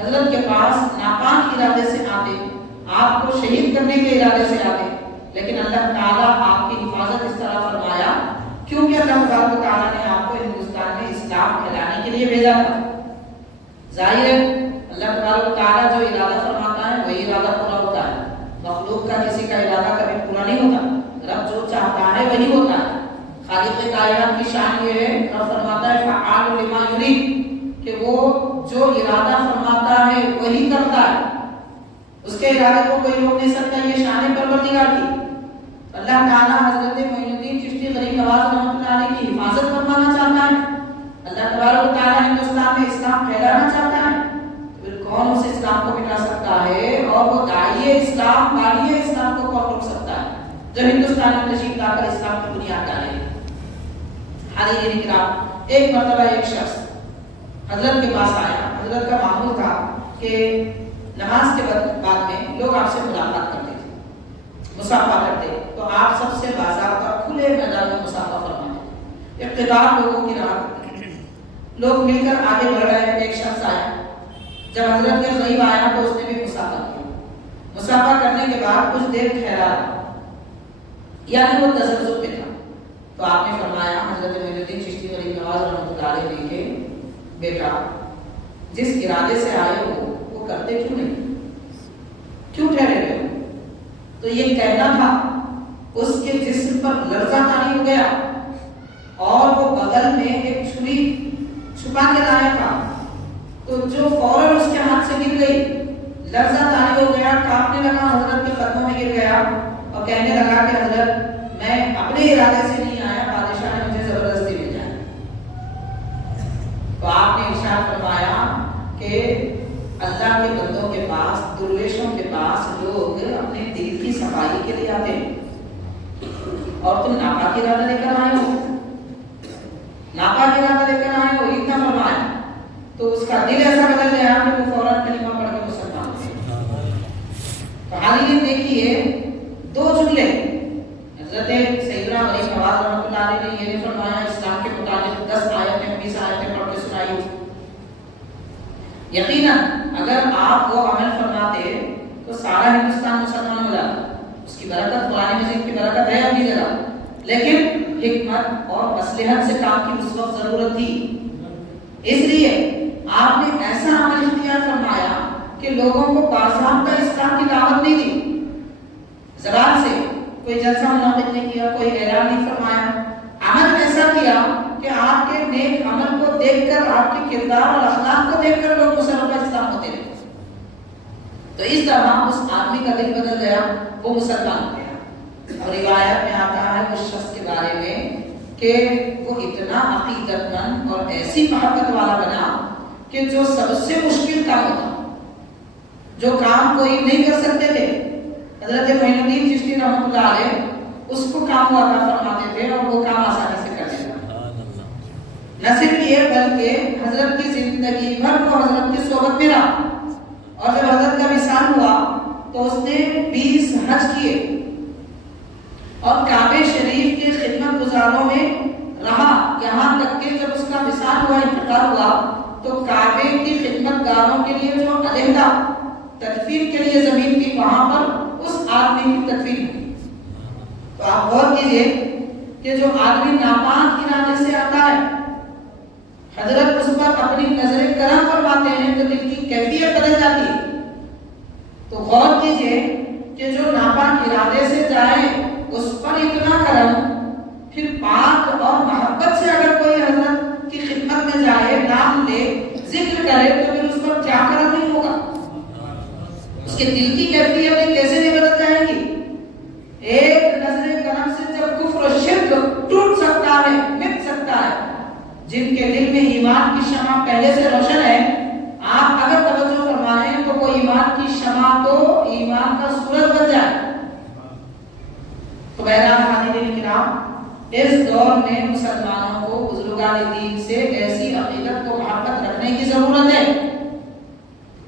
حضرت کے پاس ناپاک ارادے سے آتے، آپ کو شہید کرنے کے ارادے سے آتے، لیکن اللہ تعالیٰ آپ کی حفاظت اس طرح فرمایا کیونکہ اللہ تعالیٰ نے آپ کو ہندوستان میں اسلام پھیلانے کے لیے بھیجا تھا. ظاہر ہے اللہ تعالیٰ جو ارادہ فرماتا ہے وہی ارادہ پورا ہوتا ہے. مخلوق کا کسی کا ارادہ کبھی پورا نہیں ہوتا. رب جو چاہتا ہے وہی ہوتا ہے. خالق کائنات کی شان یہ ہے، رب فرماتا ہے فعال لما یرید، کہ وہ جو ارادہ فرماتا ہے وہی کرتا ہے، اس کے ارادے کو کوئی روک نہیں سکتا. یہ شان پروردگار کی. اللہ تعالیٰ حضرت معین الدین چشتی غریب نواز رحمۃ اللہ علیہ کی حفاظت فرمانا چاہتا ہے. اللہ تبارک و تعالیٰ ہندوستان میں اسلام پھیلانا چاہتا ہے. پھر کون اس اسلام کو مٹا سکتا ہے؟ اور وہ داعیے اسلام، باغیے اسلام کو کون روک سکتا ہے جو ہندوستان میں تشریف لا کر اسلام کی بنیاد ڈالے؟ حاضرین کرام، ایک مرتبہ ایک شخص حضرت کے پاس آیا. حضرت کا معمول تھا کہ نماز کے بعد میں لوگ آپ سے ملاقات کرتے تھے، مصافحہ کرتے، تو آپ سب سے باضابطہ کھلے میدان میں مصافحہ فرماتے، اقتدار لوگوں کی راہ کرتے. لوگ مل کر آگے بڑھ رہے. ایک شخص آیا، جب حضرت کے قریب آیا تو اس نے بھی مصافحہ کیا. مصافحہ کرنے کے بعد کچھ دیر ٹھہرا، یعنی وہ تذبذب میں تھا. تو آپ نے فرمایا حضرت معین الدین چشتی غریب نواز رحمۃ اللہ علیہ نے کہ بیٹا جس ارادے سے آئے ہو وہ کرتے کیوں نہیں، کیوں ٹھہرے ہوئے ہو؟ تو یہ کہنا تھا. اس کے جسم پر لرزہ طاری ہو گیا اور وہ بغل میں ایک چھری چھپا کے لایا تھا، تو جو فوراً اس کے ہاتھ سے گر گئی، لرزہ طاری ہو گیا، کانپنے لگا، حضرت کے قدموں میں گر گیا اور کہنے لگا کہ حضرت میں اپنے ارادے سے نہیں آیا، بادشاہ نے مجھے زبردستی بھیجا ہے. تو آپ نے ارشاد فرمایا کہ اللہ کے بندوں کے پاس، درویشوں کے پاس لوگ اپنے دل کی صفائی کے لیے آتے ہیں اور تم ناپاک ارادہ لے کر آئے ہو، ناپاک ارادہ لے کر آئے ہو. اتنا فرمایا تو اس کا دل ایسا بدل گیا کہ وہ فوراً کلمہ پڑھ کے مسلمان ہو گئے. تو حاضرین دیکھیے 2 جملے حضرت سیدنا غریب نواز رحمۃ اللہ علیہ نے یہ نہیں فرمایا اسلام کے متعلق 10 آیتیں 20 آیتیں پڑھ کے سنائی. یقیناً اگر آپ وہ عمل فرماتے تو سارا ہندوستان مسلمان ہو جاتا. اس کی برکت قرآن مجید کی برکت ہے اپنی جگہ، لیکن حکمت اور مصلحت سے کام کی اس وقت ضرورت تھی. اس لیے آپ نے ایسا عمل اختیار فرمایا کہ لوگوں کو باضابطہ اسلام کی دعوت نہیں دی. زبان سے کوئی جلسہ منعقد نہیں کیا، کوئی اعلان نہیں فرمایا، عمل ایسا کیا کہ آپ کے نیک عمل کو دیکھ کر، آپ کے کردار اور اخلاق کو دیکھ کر لوگ مسلمان اسلام ہوتے رہے. تو اس طرح اس آدمی کا دل بدل گیا، وہ مسلمان ہو گیا. اور روایت میں آتا ہے اس شخص کے بارے میں کہ وہ اتنا عقیدت مند اور ایسی محبت والا بنا کہ جو سب سے مشکل کام ہوتا، جو کام کوئی نہیں کر سکتے تھے، حضرت معین الدین چشتی رحمۃ اللہ علیہ اس کو کام عطا فرماتے تھے اور وہ کام آسانی سے کر لیتا. نہ صرف یہ بلکہ حضرت کی زندگی بھر وہ حضرت کی صحبت میں رہا، اور جب حضرت کا وصال ہوا تو اس نے 20 حج کیے اور کعبہ شریف کے خدمت گزاروں میں رہا، یہاں تک کہ جب اس کا وصال ہوا خدمت گاروں کے لیے جو علیحدہ تدفین کے لیے زمین تھی وہاں پر اس آدمی کی تدفین ہوئی۔ تو آپ غور کیجئے کہ جو آدمی ناپاک ارادے سے آتا ہے، حضرت اس پر اپنی نظر کرم فرماتے ہیں تو دل کی کیفیت بدل جاتی ہے۔ تو غور کیجئے کہ جو ناپاک ارادے سے جائے اس پر اتنا کرم، پھر پاک اور محبت سے اگر کوئی حضرت کی خدمت میں جائے، نام لے، ذکر کرے، تو پھر اس پر کیا کرم نہیں ہوگا؟ اس کے دل کی کیفیت کیسے نہیں بدل جائے گی؟ ایک نظر کرم سے جب کفر و شرک ٹوٹ سکتا ہے، مٹ سکتا ہے، جن کے دل میں ایمان کی شمع پہلے سے روشن ہے، آپ اگر توجہ فرمائیں تو وہ ایمان کی شمع تو ایمان کا سورج بن جائے۔ تو بہرحال حاضرین کرام، اس دور میں مسلمانوں کو بزرگان دین سے ایسی عقیدت کو محبت رکھنے کی ضرورت ہے۔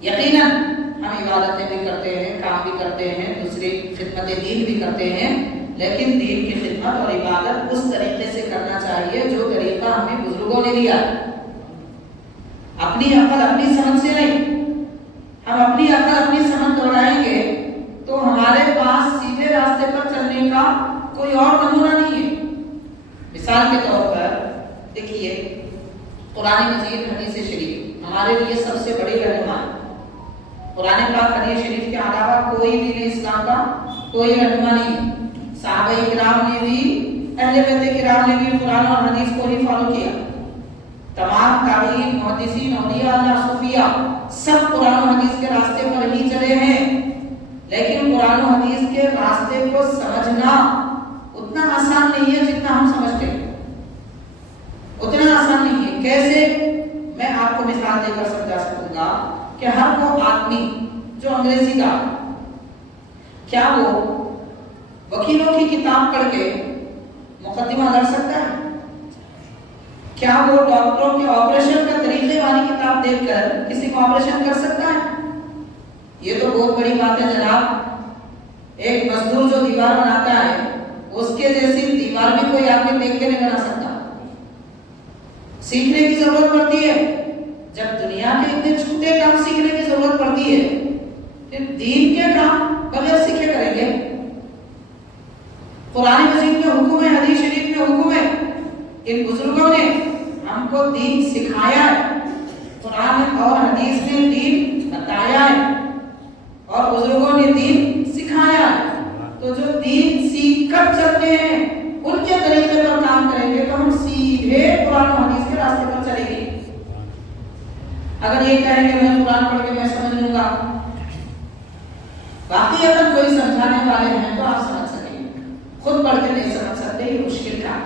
یقیناً ہم عبادتیں بھی کرتے ہیں، کام بھی کرتے ہیں، دوسری خدمت دین بھی کرتے ہیں، لیکن دین کی خدمت اور عبادت اس طریقے سے کرنا چاہیے جو طریقہ ہمیں بزرگوں نے دیا۔ اپنی عقل اپنی سمجھ سے نہیں، ہم اپنی عقل اپنی سمجھ دوڑائیں گے تو ہمارے پاس سیدھے راستے پر چلنے کا کوئی اور نمونہ نہیں ہے۔ مثال کے طور پر دیکھیے، قرآن مجید حدیث شریف ہمارے لیے سب سے بڑی رہنما ہے۔ قرآن پاک حدیث شریف کے علاوہ کوئی دین اسلام کا کوئی رہنما نہیں ہے۔ صحابہ کرام نے بھی، اہل بیت کرام نے بھی قرآن اور حدیث کو ہی فالو کیا۔ تمام تابعین، محدثین، اولیاء اللہ، صوفیاء سب قرآن و حدیث کے راستے پر ہی چلے ہیں، لیکن قرآن و حدیث کے راستے کو سمجھنا اتنا آسان نہیں ہے جتنا ہم سمجھتے ہیں، اتنا آسان نہیں ہے۔ کیسے؟ میں آپ کو مثال دے کر سمجھا سکوں گا کہ ہر وہ آدمی جو انگریزی کا، کیا وہ وکیلوں کی کتاب پڑھ کے مقدمہ لڑ سکتا ہے؟ کیا وہ ڈاکٹروں کے آپریشن کا طریقے والی کتاب دیکھ کر کسی کو آپریشن کر سکتا ہے؟ یہ تو بہت بڑی بات ہے جناب۔ ایک مزدور جو دیوار بناتا ہے، اس کے جیسی دیوار بھی کوئی آدمی دیکھ کے نہیں بنا سکتا۔ سیکھنے کی ضرورت پڑتی ہے۔ جب دنیا کے اتنے چھوٹے کام سیکھنے کی ضرورت پڑتی ہے، پھر دین کے کام بغیر سیکھے کریں گے؟ قرآن مجید میں حکم ہے، حدیث شریف میں حکم ہے، ان بزرگوں نے ہم کو دین سکھایا ہے، قرآن اور حدیث نے دین بتایا ہے، اور بزرگوں نے دین سکھایا ہے۔ تو جو دین سیکھ کر چلتے ہیں، ان کے طریقے پر کام کریں گے تو ہم سیدھے قرآن و حدیث کے راستے پر چلیں گے۔ اگر یہ کہیں کہ میں قرآن پڑھ کے میں سمجھ لوں گا، باقی اگر کوئی سمجھانے والے ہیں تو آپ سمجھ سکیں گے، خود پڑھ کے نہیں سمجھ سکتے، یہ مشکل کا،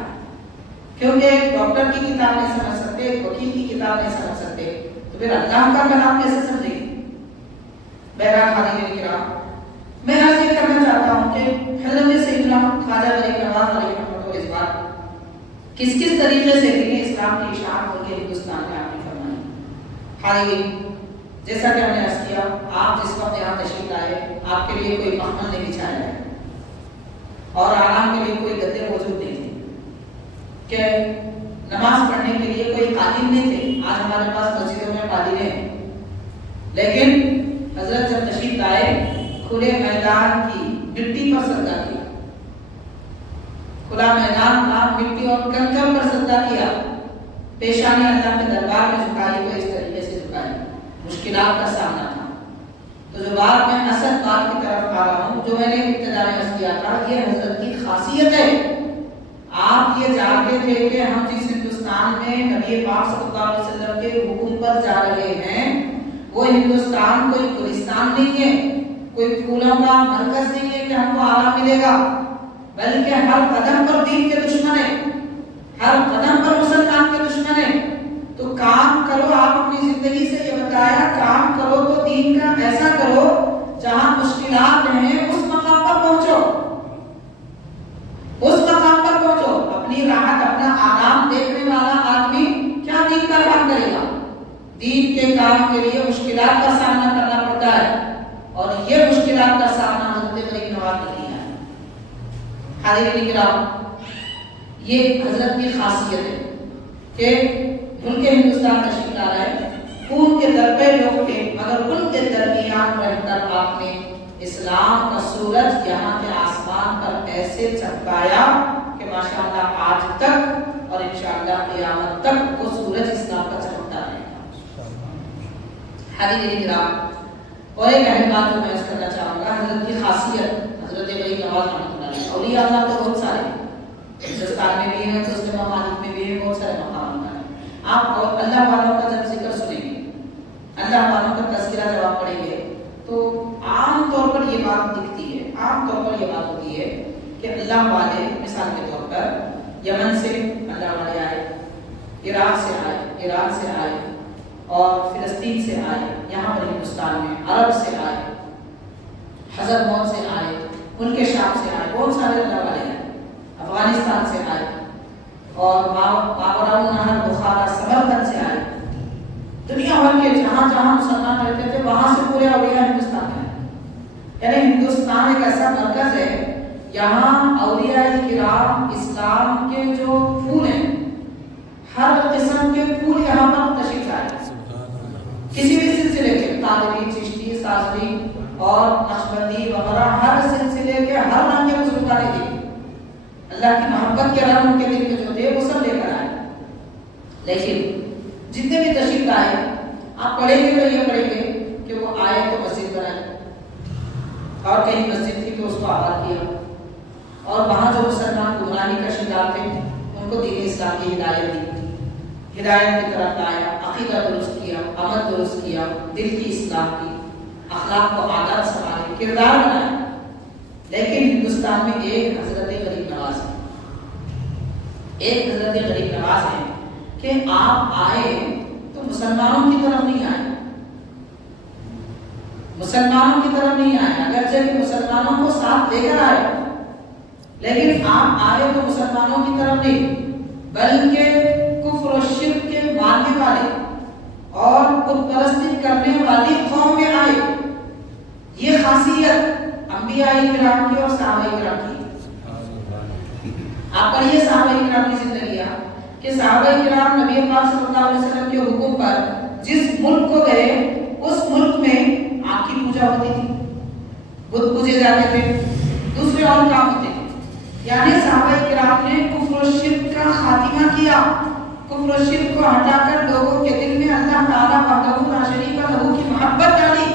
کیونکہ ایک ڈاکٹر کی کتاب نہیں سمجھ سکتے، ایک وکیل کی کتاب نہیں سمجھ سکتے، تو پھر اللہ کا کلام کیسے سمجھیں گے؟ بہرحال حاضرین کرام، میں آج یہ کرنا چاہتا ہوں کہ حضرت سیدنا خواجہ غریب نواز علیہ رحمۃ اللہ اس بات کس کس طریقے سے دین اسلام کی اشاعت ہو کے ہندوستان میں آپ نے فرمائی۔ حاضرین، جیسا کہ ہم نے عرض کیا، آپ جس وقت یہاں تشریف لائے، آپ کے لیے کوئی مخمل نہیں بچھایا ہے اور آرام کے لیے کوئی گدے موجود نہیں تھے، کہ نماز پڑھنے کے لیے کوئی قالین نہیں تھے۔ آج ہمارے پاس مسجدوں میں قالینیں ہیں، لیکن حضرت جب تشریف لائے، کھلے میدان کی مٹی پر سجدہ کیا، کھلا میدان تھا، مٹی اور کنکر پر سجدہ کیا، پیشانی اللہ کے دربار میں جھکائی ہوئے، اس طریقے سے جھکائی، مشکلات کا سامنا تھا۔ تو جو بات میں اصل بات کی طرف آ رہا ہوں، جو میں نے ابتدا میں عرض کیا تھا، یہ حضرت کی خاصیت ہے۔ آپ یہ جانتے تھے کہ ہم جس ہندوستان میں نبی پاک صلی اللہ علیہ وسلم کے حکم پر جا رہے ہیں، وہ ہندوستان کوئی گلستان نہیں ہے، کوئی پھولوں کا مرکز نہیں ہے کہ ہم کو آرام ملے گا، بلکہ ہر قدم پر دین کے دشمن ہیں، ہر قدم پر مسلمان کے دشمن ہیں۔ تو کام کرو، آپ اپنی زندگی سے یہ بتایا، کام کرو تو دین کا ایسا کرو جہاں مشکلات ہیں اس مقام پر پہنچو، اس مقام پر پہنچو۔ اپنی راحت، اپنا آرام دیکھنے والا آدمی کیا دین کا کام کرے گا؟ دین کے کام کے لیے مشکلات کا سامنا کرنا پڑتا ہے، اور یہ مشکلات کا سامنا حضرت غریب نواز نے کیا ہے۔ حاضرین کرام، یہ حضرت کی خاصیت ہے کہ ملک ہندوستان تشریف لا رہا ہے، خون کے درپے لوگ تھے، مگر ان کے درمیان رہ کر آپ نے اسلام کا سورج یہاں کے آسمان پر ایسے چمکایا کہ ماشاءاللہ آج تک اور انشاءاللہ قیامت تک وہ سورج اسلام کا چمکتا رہے گا۔ حاضرین کرام، اور ایک اہم بات جو میں اس کرنا چاہوں گا، حضرت کی خاصیت، حضرت غریب نواز رحمۃ اللہ علیہ، اولیاء اللہ تو بہت سارے ہیں، ہندوستان میں بھی ہیں، دوسرے ممالک میں بھی ہیں، بہت سارے مقامات ہیں۔ آپ اور اللہ والوں کا جب ذکر سنیں گے، اللہ والوں کا تذکرہ جب آپ پڑھیں گے تو عام طور پر یہ بات دکھتی ہے، عام طور پر یہ بات ہوتی ہے کہ اللہ والے مثال کے طور پر یمن سے اللہ والے آئے، عراق سے آئے، ایران سے آئے، اور فلسطین سے آئے، یہاں پر ہندوستان میں عرب سے آئے، حضرموت سے آئے، ملک شام سے آئے، بہت سارے اللہ والے ہیں، افغانستان سے آئے، اور ماوراء النہر بخارا سمرقند سے آئے، دنیا بھر کے جہاں جہاں مسلمان رہتے تھے وہاں سے پورے اولیاء ہندوستان میں آئے۔ یعنی ہندوستان ایک ایسا مرکز ہے یہاں اولیاء کرام اسلام کے جو پھول ہیں، ہر قسم کے پھول یہاں پر تشریف لائے، کسی بھی سلسلے کے، قادری، چشتی، سازری اور نقشبندی وغیرہ، ہر سلسلے کے ہر رنگ کے بزرگان نے دی، اللہ کی محبت کے رنگ ان کے دل میں جو تھے وہ سب لے کر آئے۔ لیکن جتنے بھی تشریف لائے، آپ پڑھیں گے تو یہ پڑھیں گے کہ وہ آئے تو مسجد بنائی، اور کہیں مسجد تھی تو اس کو آباد کیا، اور وہاں جو مسلمان گمراہی کا شکار تھے ان کو دین اسلام کی ہدایت دی، ہدایت کی طرف لایا، عقیدہ درست کیا، عمل درست کیا، دل کی اصلاح کی، اخلاق کو عادات سنبھالے، کردار بنایا۔ لیکن ہندوستان میں ایک حضرت غریب نواز ہے، ایک حضرت غریب نواز ہے کہ آپ آئے تو مسلمانوں کی طرف نہیں آئے، مسلمانوں کی طرف نہیں آئے، اگرچہ کہ مسلمانوں کو ساتھ لے کر آئے، لیکن آپ آئے تو مسلمانوں کی طرف نہیں، بلکہ کفر و شرک کے ماننے والے اور بت پرستی کرنے والی قوم میں آئے۔ یہ خاصیت انبیاء کرام کی اور صحابہ کرام کی۔ آپ پڑھیے صحابہ کرام کی زندگیاں کہ صحابہ کرام نبی پاک صلی اللہ علیہ وسلم کے حکم پر جس ملک کو گئے اس ملک میں آگ کی پوجا ہوتی تھی، بت پوجے جاتے تھے، دوسرے اور کام ہوتے تھے۔ یعنی صحابہ کرام نے کفر و شرک کا خاتمہ کیا، کفر و شرک کو ہٹا کر لوگوں کے دل میں اللہ تعالیٰ وحدہ لا شریک لہ کی محبت ڈالی،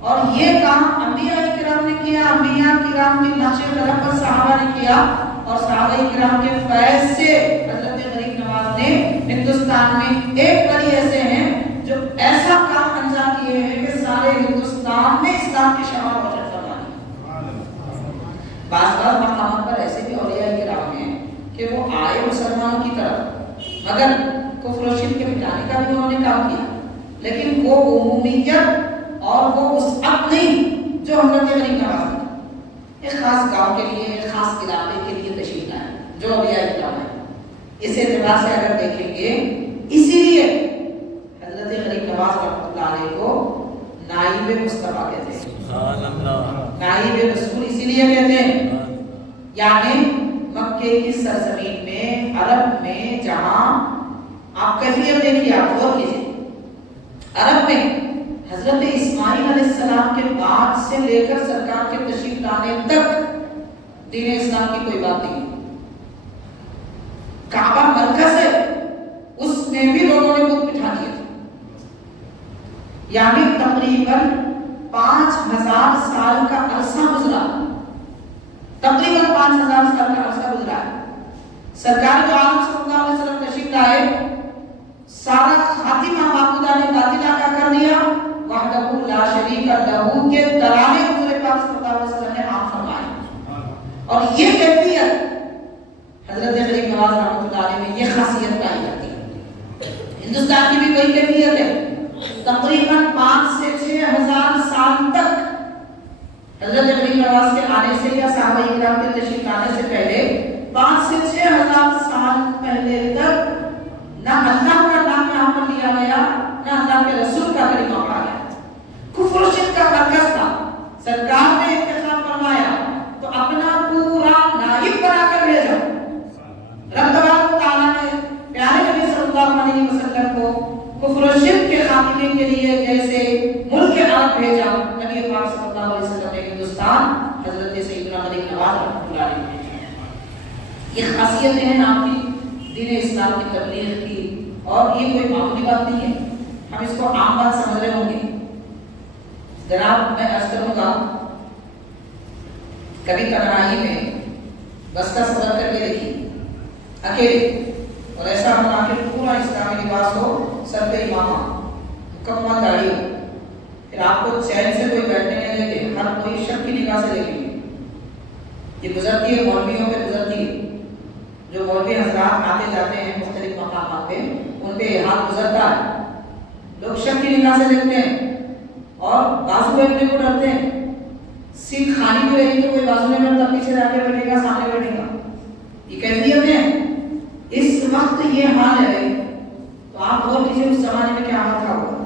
اور یہ کام انبیاء کرام نے کیا، انبیاء کرام کی نقش قدم پر صحابہ نے کیا، اور صحابہ کرام کے فیض سے حضرت غریب نواز نے ہندوستان میں ایک بڑی ایسے ہیں جو ایسا کام انجام کیے ہیں کہ سارے ہندوستان میں اسلام کی شمع روشن فرما دی۔ بعض مقامات پر ایسے بھی اولیاء کرام ہیں کہ وہ آئے مسلمانوں کی طرف، مگر کفر و شرک کے مٹانے کا بھی انہوں نے کام کیا، لیکن وہ عمومیت اور وہ وسعت نہیں جو حضرت غریب نواز نے ایک خاص گاؤں کے لیے، ایک خاص علاقے کے لیے تشریف لائے جو اولیاء کرام ہے۔ اس اعتبار سے اگر دیکھیں گے، اسی لیے حضرت غریب نواز رحمۃ اللہ علیہ کو نائب مصطفیٰ کہتے ہیں، سبحان اللہ، نائب رسول اسی لیے کہتے ہیں۔ یعنی مکے کی سرزمین میں، عرب میں، جہاں آپ کیفیت دیکھیے، آپ غور کیجیے، عرب میں حضرت اسماعیل علیہ السلام کے بعد سے لے کر سرکار کے تشریف لانے تک دین اسلام کی کوئی بات نہیں، کعبہ مرکز ہے، اس میں بھی لوگوں نے بت بٹھا دیے تھے۔ یعنی تقریباً 5000 سال کا عرصہ گزرا، تقریباً 5000 سال کا عرصہ گزرا ہے۔ سرکار جو عالم صلی اللہ علیہ وسلم تشریف لائے، سارا خاتمہ معبودان باطلہ کا کر دیا، وحدہ لا شریک لہ کے ترانے حضور پاک صلی اللہ علیہ وسلم نے عام فرمائے، اور یہ کیفیت حضرت غریب نواز رحمۃ اللہ علیہ میں یہ خاصیت پائی جاتی ہے۔ ہندوستان کی بھی کوئی کیفیت ہے، تقریباً 5 سے 6000 سال تک حضرت غریب نواز کے آنے سے یا صحابہ کرام کے تشریف لانے سے پہلے 5 سے 6000 سال پہلے تک نہ اللہ کا نام یہاں پر لیا گیا، نہ اللہ کے رسول کا کلمہ پڑھا گیا۔ کفر و شرک کا مرکز تھا، سرکار نے انتخاب فرمایا تو اپنا پورا نائب بنا کر بھیجا۔ رب تبارک و تعالیٰ نے پیارے نبی صلی اللہ علیہ وسلم کو کفر و شرک کے خاتمے کے لیے جیسے ملک عرب بھیجا نبی پاک صلی اللہ علیہ وسلم نے ہندوستان حضرت سیدنا ملک نواز رحمۃ اللہ علیہ نے بھیجا۔ یہ خاصیتیں ہیں آپ کی دین اسلام کی تبلیغ کی، اور یہ کوئی معمولی بات نہیں ہے، ہم اس کو عام بات سمجھ رہے ہوں گے۔ جناب میں عرض کروں گا، کبھی تنہائی میں بس کا سفر کر کے دیکھیے اکیلے، اور ایسا ہونا کہ پورا اسلامی لباس ہو، سر پہ امامہ، مکمل داڑھی ہو، پھر آپ کو چین سے کوئی بیٹھنے نہیں دیتے، ہر کوئی شک کی نگاہ سے دیکھیں گے۔ یہ گزرتی ہے مولویوں پہ گزرتی ہے، جو مولوی حضرات آتے جاتے ہیں مختلف مقامات پہ، ان پہ یہ حال گزرتا ہے، لوگ شک کی نگاہ سے دیکھتے ہیں اور بازو بیٹھنے کو ڈرتے ہیں۔ سیٹ خالی بھی رہی تو کوئی بازو نہیں بیٹھتا، پیچھے جا کے بیٹھے گا، سامنے بیٹھے گا، یہ کیفیت ہے۔ اس وقت یہ حال ہے تو آپ غور کیجیے اس زمانے میں کیا حال تھا ہوگا،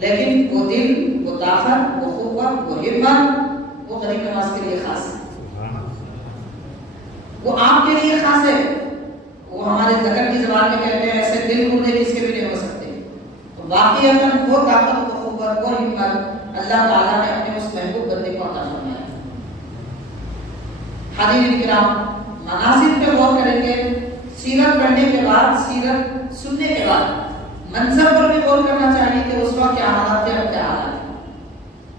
لیکن وہ دل، وہ طاقت، وہ قوت، وہ ہمت، وہ غریب نواز کے لیے خاص ہے، وہ آپ کے لیے خاص ہے۔ وہ ہمارے دکن کی زبان میں کہتے ہیں ایسے دل مردے جس کے بھی نہیں ہو سکتے۔ تو واقعی وہ طاقت، وہ قوت، وہ ہمت اللہ تعالیٰ نے اپنے اس محبوب بندے کو عطا فرمایا۔ حاضرین کرام، مناظر پہ غور کریں گے، سیرت پڑھنے کے بعد، سیرت سننے کے بعد منظر پر بھی غور کرنا چاہیے کہ اس وقت کیا حالات تھے اور کیا حالات ہیں۔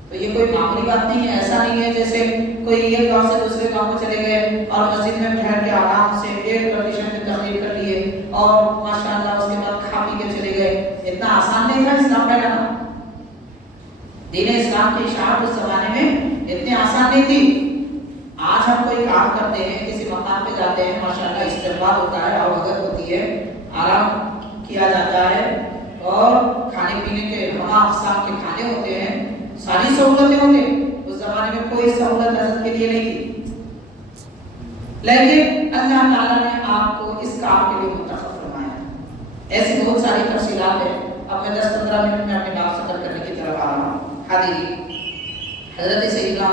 تو یہ کوئی معمولی بات نہیں ہے، ایسا نہیں ہے جیسے کوئی ایک گاؤں سے دوسرے گاؤں کو چلے گئے اور مسجد میں ٹھہر کے آرام سے ایئر کنڈیشن میں تقریر کر لیے اور ماشاءاللہ اس کے بعد کھا پی کے چلے گئے۔ اتنا آسان نہیں تھا اسلام پھیلانا، دین اسلام کی اشاعت اس زمانے میں اتنی آسان نہیں تھی۔ آج ہم کوئی کام کرتے ہیں، کسی مقام پہ جاتے ہیں، ماشاءاللہ استقبال ہوتا ہے اور وغیرہ ہوتی ہے، آرام کیا جاتا ہے اور کھانے پینے کے ہما اقسام کے کھانے ہوتے ہیں، ساری سہولتیں ہوتی ہیں۔ اس زمانے میں کوئی سہولت حضرت کے لیے نہیں تھی، لیکن اللہ تعالیٰ نے آپ کو اس کام کے لیے منتخب فرمایا۔ ایسی بہت ساری تفصیلات ہیں، اب میں 10-15 منٹ میں اپنی بات ختم کرنے کی طرف آ رہا ہوں۔ حاضرین، حضرت سیدنا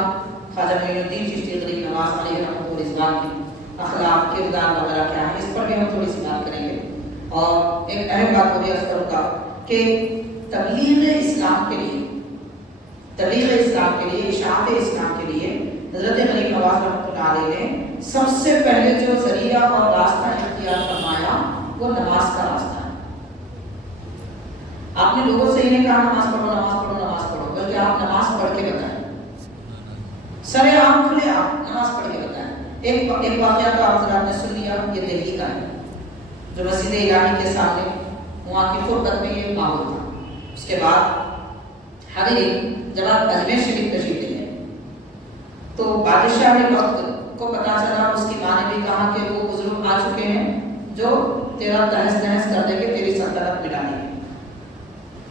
خواجہ معین الدین چشتی غریب نواز علیہ رحمۃ الرضوان کی اخلاق، کردار وغیرہ کیا ہے، اس پر بھی ہم تھوڑی سی بات کریں گے۔ اور ایک اہم بات مجھے عرض کروں گا کہ تبلیغ اسلام کے لیے، تبلیغ اسلام کے لیے، اشاعت اسلام کے لیے حضرت غریب نواز رحمۃ اللہ علیہ نے سب سے پہلے جو ذریعہ اور راستہ اختیار فرمایا وہ نماز کا راستہ ہے۔ آپ نے لوگوں سے ہی نہیں کہا نماز پڑھو نماز پڑھو نماز پڑھو، بلکہ آپ نماز پڑھ کے بتائیں، سرے عام کھلے آپ نماز پڑھ کے بتائیں۔ ایک واقعہ تو آپ حضرات نے سن لیا، یہ دہلی کا ہے، جو مسجد الہی کے سامنے وہاں کی خربت میں یہ ماحول تھا۔ اس کے بعد حاضرین، جب آپ اجمیر شریف تشریف لے گئے تو بادشاہ وقت کو پتا چلا، اس کی ماں نے بھی کہا کہ وہ بزرگ آ چکے ہیں جو تیرا تہس نہس کر دیں گے، تیری سلطنت مٹا دیں گے۔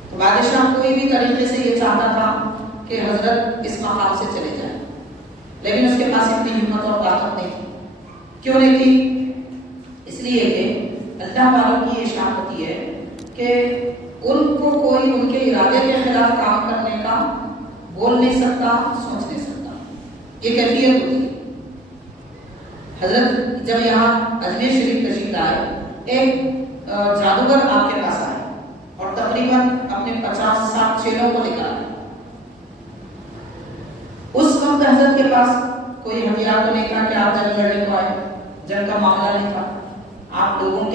تو بادشاہ کوئی بھی طریقے سے یہ چاہتا تھا کہ حضرت اس مقام سے چلے جائیں، لیکن اس کے پاس اتنی ہمت اور طاقت نہیں تھی۔ کیوں نہیں تھی؟ اس لیے کہ اللہ والوں کی یہ شان ہوتی ہے کہ ان کو کوئی ان کے ارادے کے خلاف کام کرنے کا بول نہیں سکتا، سوچ نہیں سکتا، یہ کیفیت ہوتی ہے۔ حضرت جب یہاں اجمیر شریف تشریف لائے، ایک جادوگر آپ کے پاس آئے اور تقریباً اپنے 50-60 چیلوں کو نکالا۔ اس وقت حضرت کے پاس کوئی ہتھیار تو نہیں تھا کہ آپ جنگ لڑنے کو آئے، جنگ کا معاملہ نہیں تھا، آپ لوگوں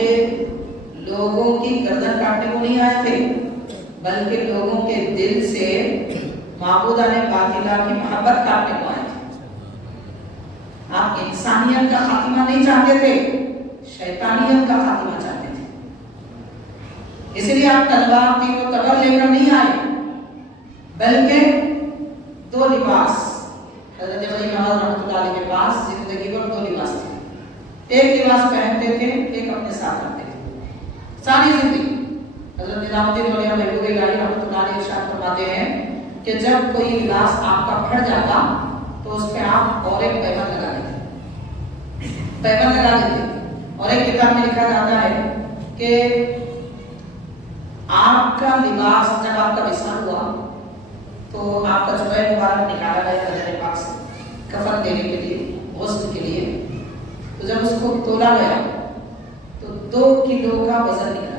کی گردن کاٹنے کو نہیں آئے تھے، بلکہ لوگوں کے دل سے معبودانِ باطلہ کی محبت کاٹنے کو آئے تھے۔ آپ انسانیت کا خاتمہ نہیں چاہتے تھے، شیطانیت کا خاتمہ چاہتے تھے۔ اس لیے آپ تلوار، تیر و تبر لے کر نہیں آئے، بلکہ 2 لباس، حضرت غریب نواز رحمۃ اللہ علیہ کے پاس زندگی پر 2 لباس تھے، ایک لباس پہنتے تھے، ایک اپنے ساتھ رکھتے تھے ساری زندگی۔ حضرت نظام الدین اولیاء محبوب الہی رحمۃ اللہ علیہ ارشاد فرماتے ہیں کہ جب کوئی لباس آپ کا پھٹ جاتا تو اس پہ آپ اور ایک پیبند لگا دیتے۔ اور ایک کتاب میں لکھا جاتا ہے کہ آپ کا لباس جب آپ کا وصال ہوا تو آپ کا جبہ مبارک نکالا گیا حضرت پاک سے کفن دینے کے لیے، غسل کے لیے۔ تو جب اس کو تولا گیا تو 2 کلو کا وزن نکلا،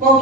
100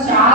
4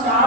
4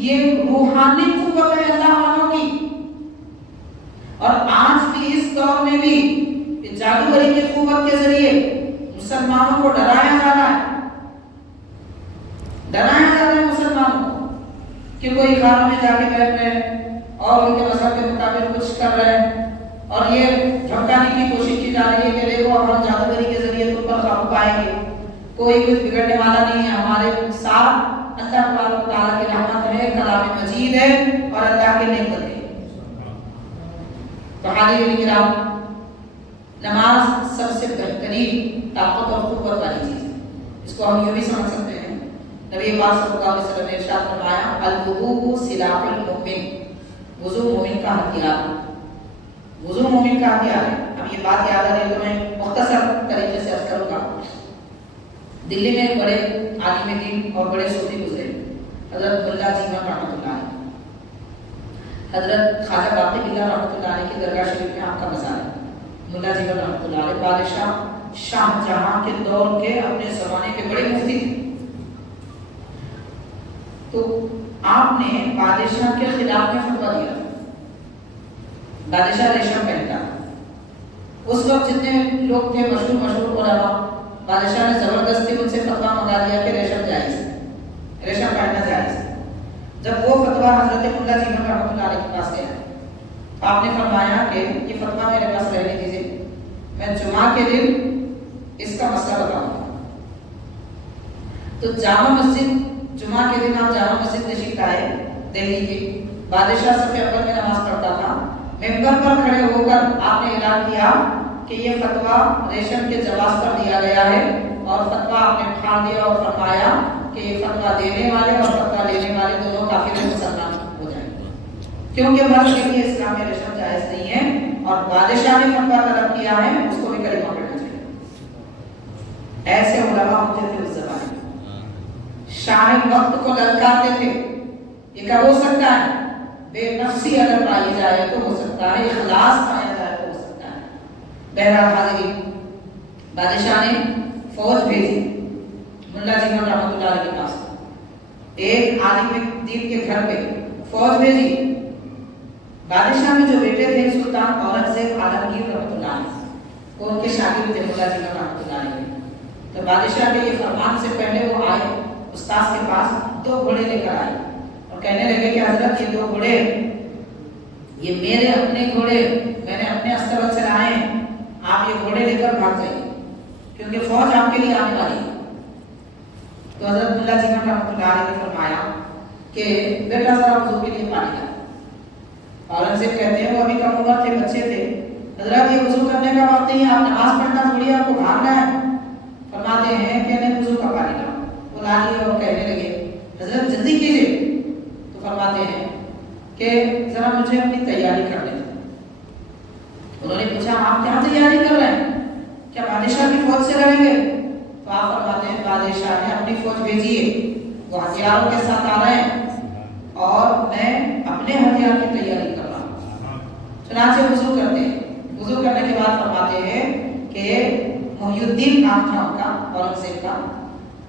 یہ روحانی قوت ہے اللہ والوں کی. اور آج بھی اس دور میں بھی جادوگری کی قوت کے ذریعے مسلمانوں کو ڈرایا جا رہا ہے. مسلمانوں کو کہ کوئی خانوں میں جا کے بیٹھ رہے ہیں اور ان کے مذہب کے مطابق کچھ کر رہے ہیں اور یہ دھمکانے کی کوشش کی جا رہی ہے کہ دیکھو اب ہم جادوگری کے ذریعے تم پر قابو پائیں گے. کوئی کچھ بگڑنے والا نہیں ہے. ہمارے ساتھ اللہ تبارک و تعالیٰ کی رحمت ہے, کلام مجید ہے اور اللہ کے نعمت ہے. تو حاضرین کرام, نماز سب سے بہترین طاقت اور قوت والی چیز ہے. اس کو ہم یوں بھی سمجھ سکتے ہیں, نبی پاک صلی اللہ علیہ وسلم نے ارشاد فرمایا الوضوء سلاح المؤمن, وضو مومن کا ہتھیار. وضو مومن کا ہتھیار ہے. اب یہ بات یاد آ رہی ہے تو میں مختصر طریقے سے عرض کروں گا. دلی میں ایک بڑے عالم دین اور بڑے صوفی گزرے, حضرت ملا جیمہ رحمۃ اللہ علیہ. حضرت خواجہ باقی باللہ رحمۃ اللہ علیہ کی درگاہ شریف میں آپ کا مزار ہے. ملا جیمہ رحمۃ اللہ علیہ بادشاہ شاہ جہاں کے دور کے اپنے زمانے کے بڑے مفتی تھے. تو آپ نے بادشاہ کے خلاف میں فتویٰ دیا. بادشاہ ریشم پہنتا. اس وقت جتنے لوگ تھے مشہور علماء, بادشاہ نے زبردستی ان سے فتویٰ منگا دیا کہ ریشم جائز ہے, ریشم پہننا جائز ہے. جب وہ فتویٰ حضرت ملا جیمہ رحمۃ اللہ علیہ کے پاس گیا تو آپ نے فرمایا کہ یہ فتویٰ میرے پاس رہنے دیجیے, میں جمعہ کے دن اس کا مسئلہ بتاؤں گا. تو جامع مسجد جمعہ کے دن آپ جامع مسجد تشریف لائے دہلی کی. بادشاہ صف اول میں نماز پڑھتا تھا. ممبر پر کھڑے ہو کر آپ نے اعلان کیا کہ یہ فتویٰ ریشم کے جواز پر دیا گیا ہے, اور فتویٰ آپ نے پھاڑ دیا اور فرمایا کہ یہ فتویٰ دینے والے اور فتویٰ لینے والے دونوں کافر مسلمان ہو جائیں گے, کیونکہ مرد کے لیے اسلام میں ریشم جائز نہیں ہے. اور بادشاہ نے فتویٰ طلب کیا ہے, اس کو بھی کلمہ پڑھنا چاہیے. ایسے علماء ہوتے تھے اس زمانے میں, شاہ وقت کو للکارتے تھے. یہ کیا ہو سکتا ہے؟ بے نفسی اگر پائی جائے تو ہو سکتا ہے, اخلاص پایا جائے تو ہو سکتا ہے. بہرحال حاضرین, بادشاہ نے فوج بھیجی ملا جیمہ رحمۃ اللہ علیہ کے پاس. ایک عالم دین کے گھر پہ فوج بھیجی. بادشاہ میں جو بیٹے تھے سلطان اورنگزیب عالمگیر رحمۃ اللہ علیہ, وہ ان کے شاگرد تھے ملا جیمہ رحمۃ اللہ علیہ. تو بادشاہ کے یہ فرمان سے پہلے وہ آئے استاذ کے پاس, 2 گھوڑے لے کر آئے اور کہنے لگے کہ حضرت یہ 2 گھوڑے یہ میرے اپنے گھوڑے, میں نے اپنے استبل سے لائے ہیں, آپ یہ گھوڑے لے کر بھاگ جائیے کیونکہ فوج آپ کے لیے آنے والی ہے. تو حضرت ملا جیمہ رحمۃ اللہ علیہ نے فرمایا کہ بیٹا ذرا وضو کے لیے پانی لا. اورنگزیب کہتے ہیں وہ ابھی کم عمر تھے, بچے تھے. حضرت یہ وضو کرنے کا وقت نہیں ہے, آپ نماز پڑھنا تھوڑی آپ کو بھاگنا ہے. فرماتے ہیں کہ نہیں وضو کا پانی لاؤ. وہ لا لیے اور کہنے لگے حضرت جلدی کیجیے. تو فرماتے ہیں کہ ذرا مجھے اپنی تیاری کرنے دیں. انہوں نے پوچھا آپ کیا تیاری کر رہے ہیں, کیا بادشاہ کی فوج سے لڑیں گے؟ تو آپ فرماتے ہیں بادشاہ نے اپنی فوج بھیجی ہے, وہ ہتھیاروں کے ساتھ آ رہے ہیں اور میں اپنے ہتھیار کی تیاری کر رہا ہوں. چنانچہ وضو کرتے ہیں. وضو کرنے کے بعد فرماتے ہیں کہ محی الدین نام تھا ان کا, اورنگزیب کا.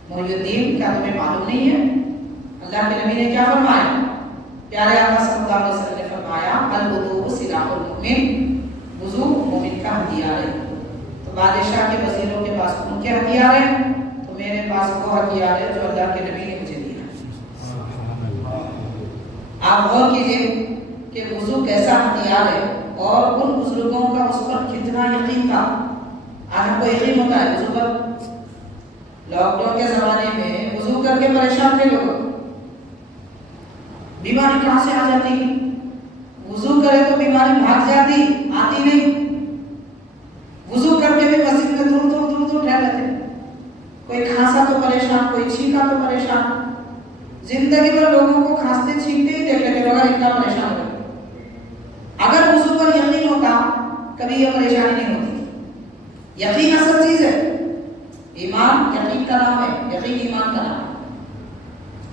محی الدین کیا تمہیں معلوم نہیں ہے اللہ کے نبی نے کیا فرمایا؟ پیارے آقا صلی اللہ علیہ وسلم نے فرمایا الوضوء سلاح المؤمن, وضو مومن کا ہتھیار ہے. تو بادشاہ کے وزیروں کے پاس ان کے ہتھیار ہیں, تو میرے پاس وہ ہتھیار ہے جو اللہ کے نبی نے مجھے دیا ہے. آپ غور کیجیے کہ وضو کیسا ہتھیار ہے اور ان بزرگوں کا اس پر کتنا یقین تھا. آج ہم کو یقین ہوتا ہے وضو پر. لاک ڈاؤن کے زمانے میں وضو کر کے پریشان تھے لوگ, بیماری کہاں سے آ جاتی, وضو کرے تو بیماری بھاگ جاتی, آتی نہیں. وضو کر کے بھی مسجد میں دور دور ٹھہر رہتے. کوئی کھانسا تو پریشان, کوئی چھینکا تو پریشان. زندگی بھر لوگوں کو کھانستے چھینکتے ہی دیکھ لیتے مگر اتنا پریشان ہو. اگر وضو پر یقین ہوتا کبھی یہ پریشانی نہیں ہوتی. یقین اصل چیز ہے. ایمان یقین کا نام ہے, یقین ایمان کا نام ہے.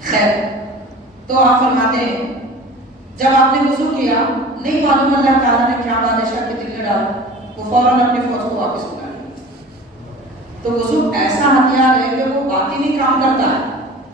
خیر, تو آپ فرماتے ہیں جب آپ نے وضو کیا, نہیں معلوم اللہ تعالیٰ نے کیا بادشاہ کے دل میں ڈالا, وہ فوراً اپنی فوج کو واپس بلا لیا. تو وضو ایسا ہتھیار ہے کہ وہ باطنی کام کرتا ہے,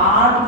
8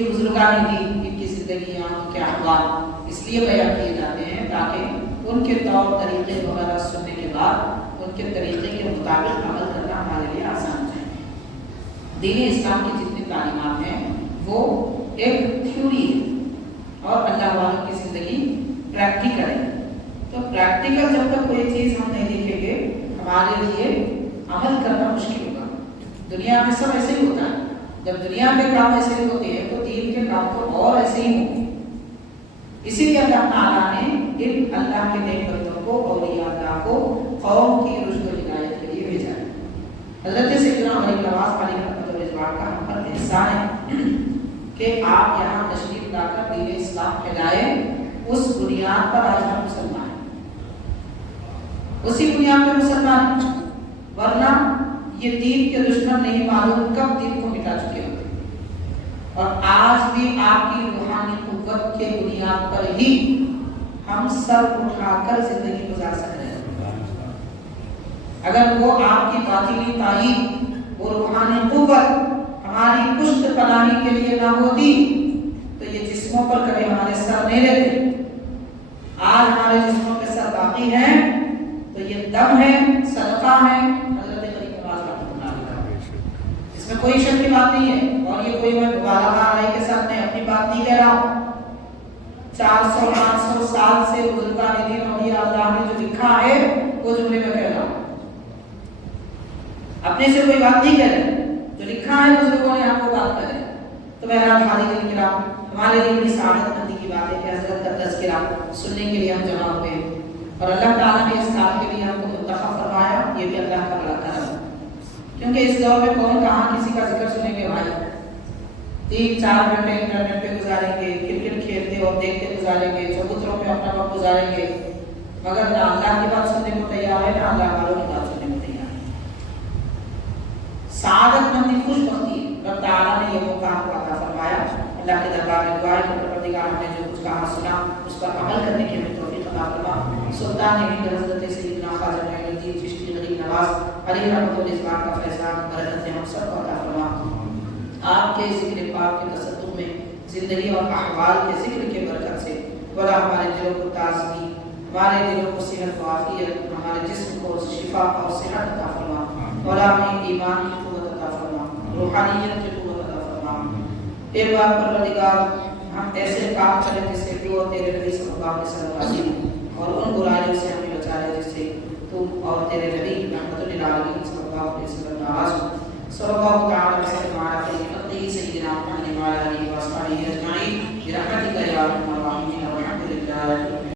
یہ بزرگان دین ان کی زندگیاں ان کے احوال اس لیے بیان کیے جاتے ہیں تاکہ ان کے طور طریقے وغیرہ سننے کے بعد ان کے طریقے کے مطابق عمل کرنا ہمارے لیے آسان ہو جائے۔ دین اسلام کی جتنی تعلیمات ہیں وہ ایک تھیوری ہے اور اللہ والوں کی زندگی پریکٹیکل ہے۔ تو پریکٹیکل جب تک کوئی چیز ہم نہیں دیکھیں گے ہمارے لیے عمل کرنا مشکل ہوگا۔ دنیا میں سب ایسے ہی ہوتا ہے، جب دنیا کے کام ایسے ہی ہوتے ہیں تو دین کے کام تو اور ایسے ہی ہوں گے۔ اسی لیے اللہ تعالیٰ نے ان اللہ کے نیک بندوں کو اولیاء اللہ کو قوم کی رشد و ہدایت کے لیے بھیجا ہے۔ حضرت سیدنا علی نواز علیہ رضوان کا ہم پر احسان ہے کہ آپ یہاں تشریف لا کر دین اسلام پھیلائے، اس بنیاد پر آج ہم مسلمان ہیں، اسی بنیاد پر مسلمان ہیں، ورنہ یہ دین کے دشمن نہیں معلوم کب دین کو مٹا چکے ہوتے۔ اور آج بھی آپ کی روحانی قوت کے بنیاد پر ہی ہم سر اٹھا کر زندگی گزار سکتے ہیں۔ اگر وہ آپ کی باطنی تائید، وہ روحانی قوت ہماری پشت پناہی کے لیے نہ ہوتی تو یہ جسموں پر کبھی ہمارے سر نہیں رہتے۔ آج ہمارے جسموں کے سر باقی ہیں تو یہ دم ہے، صدقہ ہے حضرت غریب نواز رحمۃ اللہ علیہ۔ اس میں کوئی شک کی بات نہیں ہے، اور یہ کوئی میں مبالغہ رائی کے ساتھ میں اپنی بات نہیں کہہ رہا ہوں۔ 400-500 سال سے بزرگان دین اولیاء اللہ نے جو لکھا ہے وہ جملے میں کہہ رہا ہوں، اپنے سے کوئی بات نہیں کہہ رہے، جو لکھا ہے بزرگوں نے آپ کو بات کرے۔ تو بہرحال حاضرین کرام، ہمارے لیے بڑی سعادت مندی کی بات ہے کہ حضرت کا تذکرہ سننے کے لیے ہم جمع ہوئے، اور اللہ تعالیٰ نے اس کام کے لیے ہم کو منتخب فرمایا، یہ بھی اللہ کا بڑا کرم ہے۔ کیونکہ اس دور میں کون کہاں کسی کا ذکر سنیں گے بھائی، 3-4 گھنٹے انٹرنیٹ پہ گزاریں گے، کرکٹ کھیلتے اور دیکھتے گزاریں گے، چبوتروں پہ اپنا وقت گزاریں گے، مگر نہ اللہ کی بات سننے کو تیار ہے، نہ اللہ والوں کی بات سننے کو تیار ہے۔ سعادت مندی خوش بختی رب تعالیٰ نے یہ موقع ہم کو عطا فرمایا۔ اللہ کے دربار میں دعا ہے کہ پروردگار ہم نے جو کچھ کہا سنا اس پر عمل کرنے کی ہمیں توفیق عطا فرما۔ سلطان ہند حضرت سیدنا خواجہ معین الدین چشتی غریب نواز علیہ رحمۃ اللہ کا فیضان برکت ہم سب کو عطا فرما۔ آپ کے ذکر پاک کے تصدق میں زندگی اور احوال کے ذکر کے برکت سے بڑا ہمارے دلوں کو تازگی، ہمارے دلوں کو صحت و عافیت، ہمارے جسم کو شفا اور صحت عطا فرما، اور ہمیں ایمان کی قوت عطا فرما، روحانیت کی قوت عطا فرما۔ ایک بار پروردگار ہم ایسے کام کریں جس سے تو تیرے نبی صلی اللہ علیہ وسلم راضی ہو، اور ان برائیوں سے ہمیں بچا لے جس سے تو اور تیرے نبی رحمت للعالمین صلی اللہ علیہ وسلم ناراض ہو۔ صلی اللہ تعالی وسلم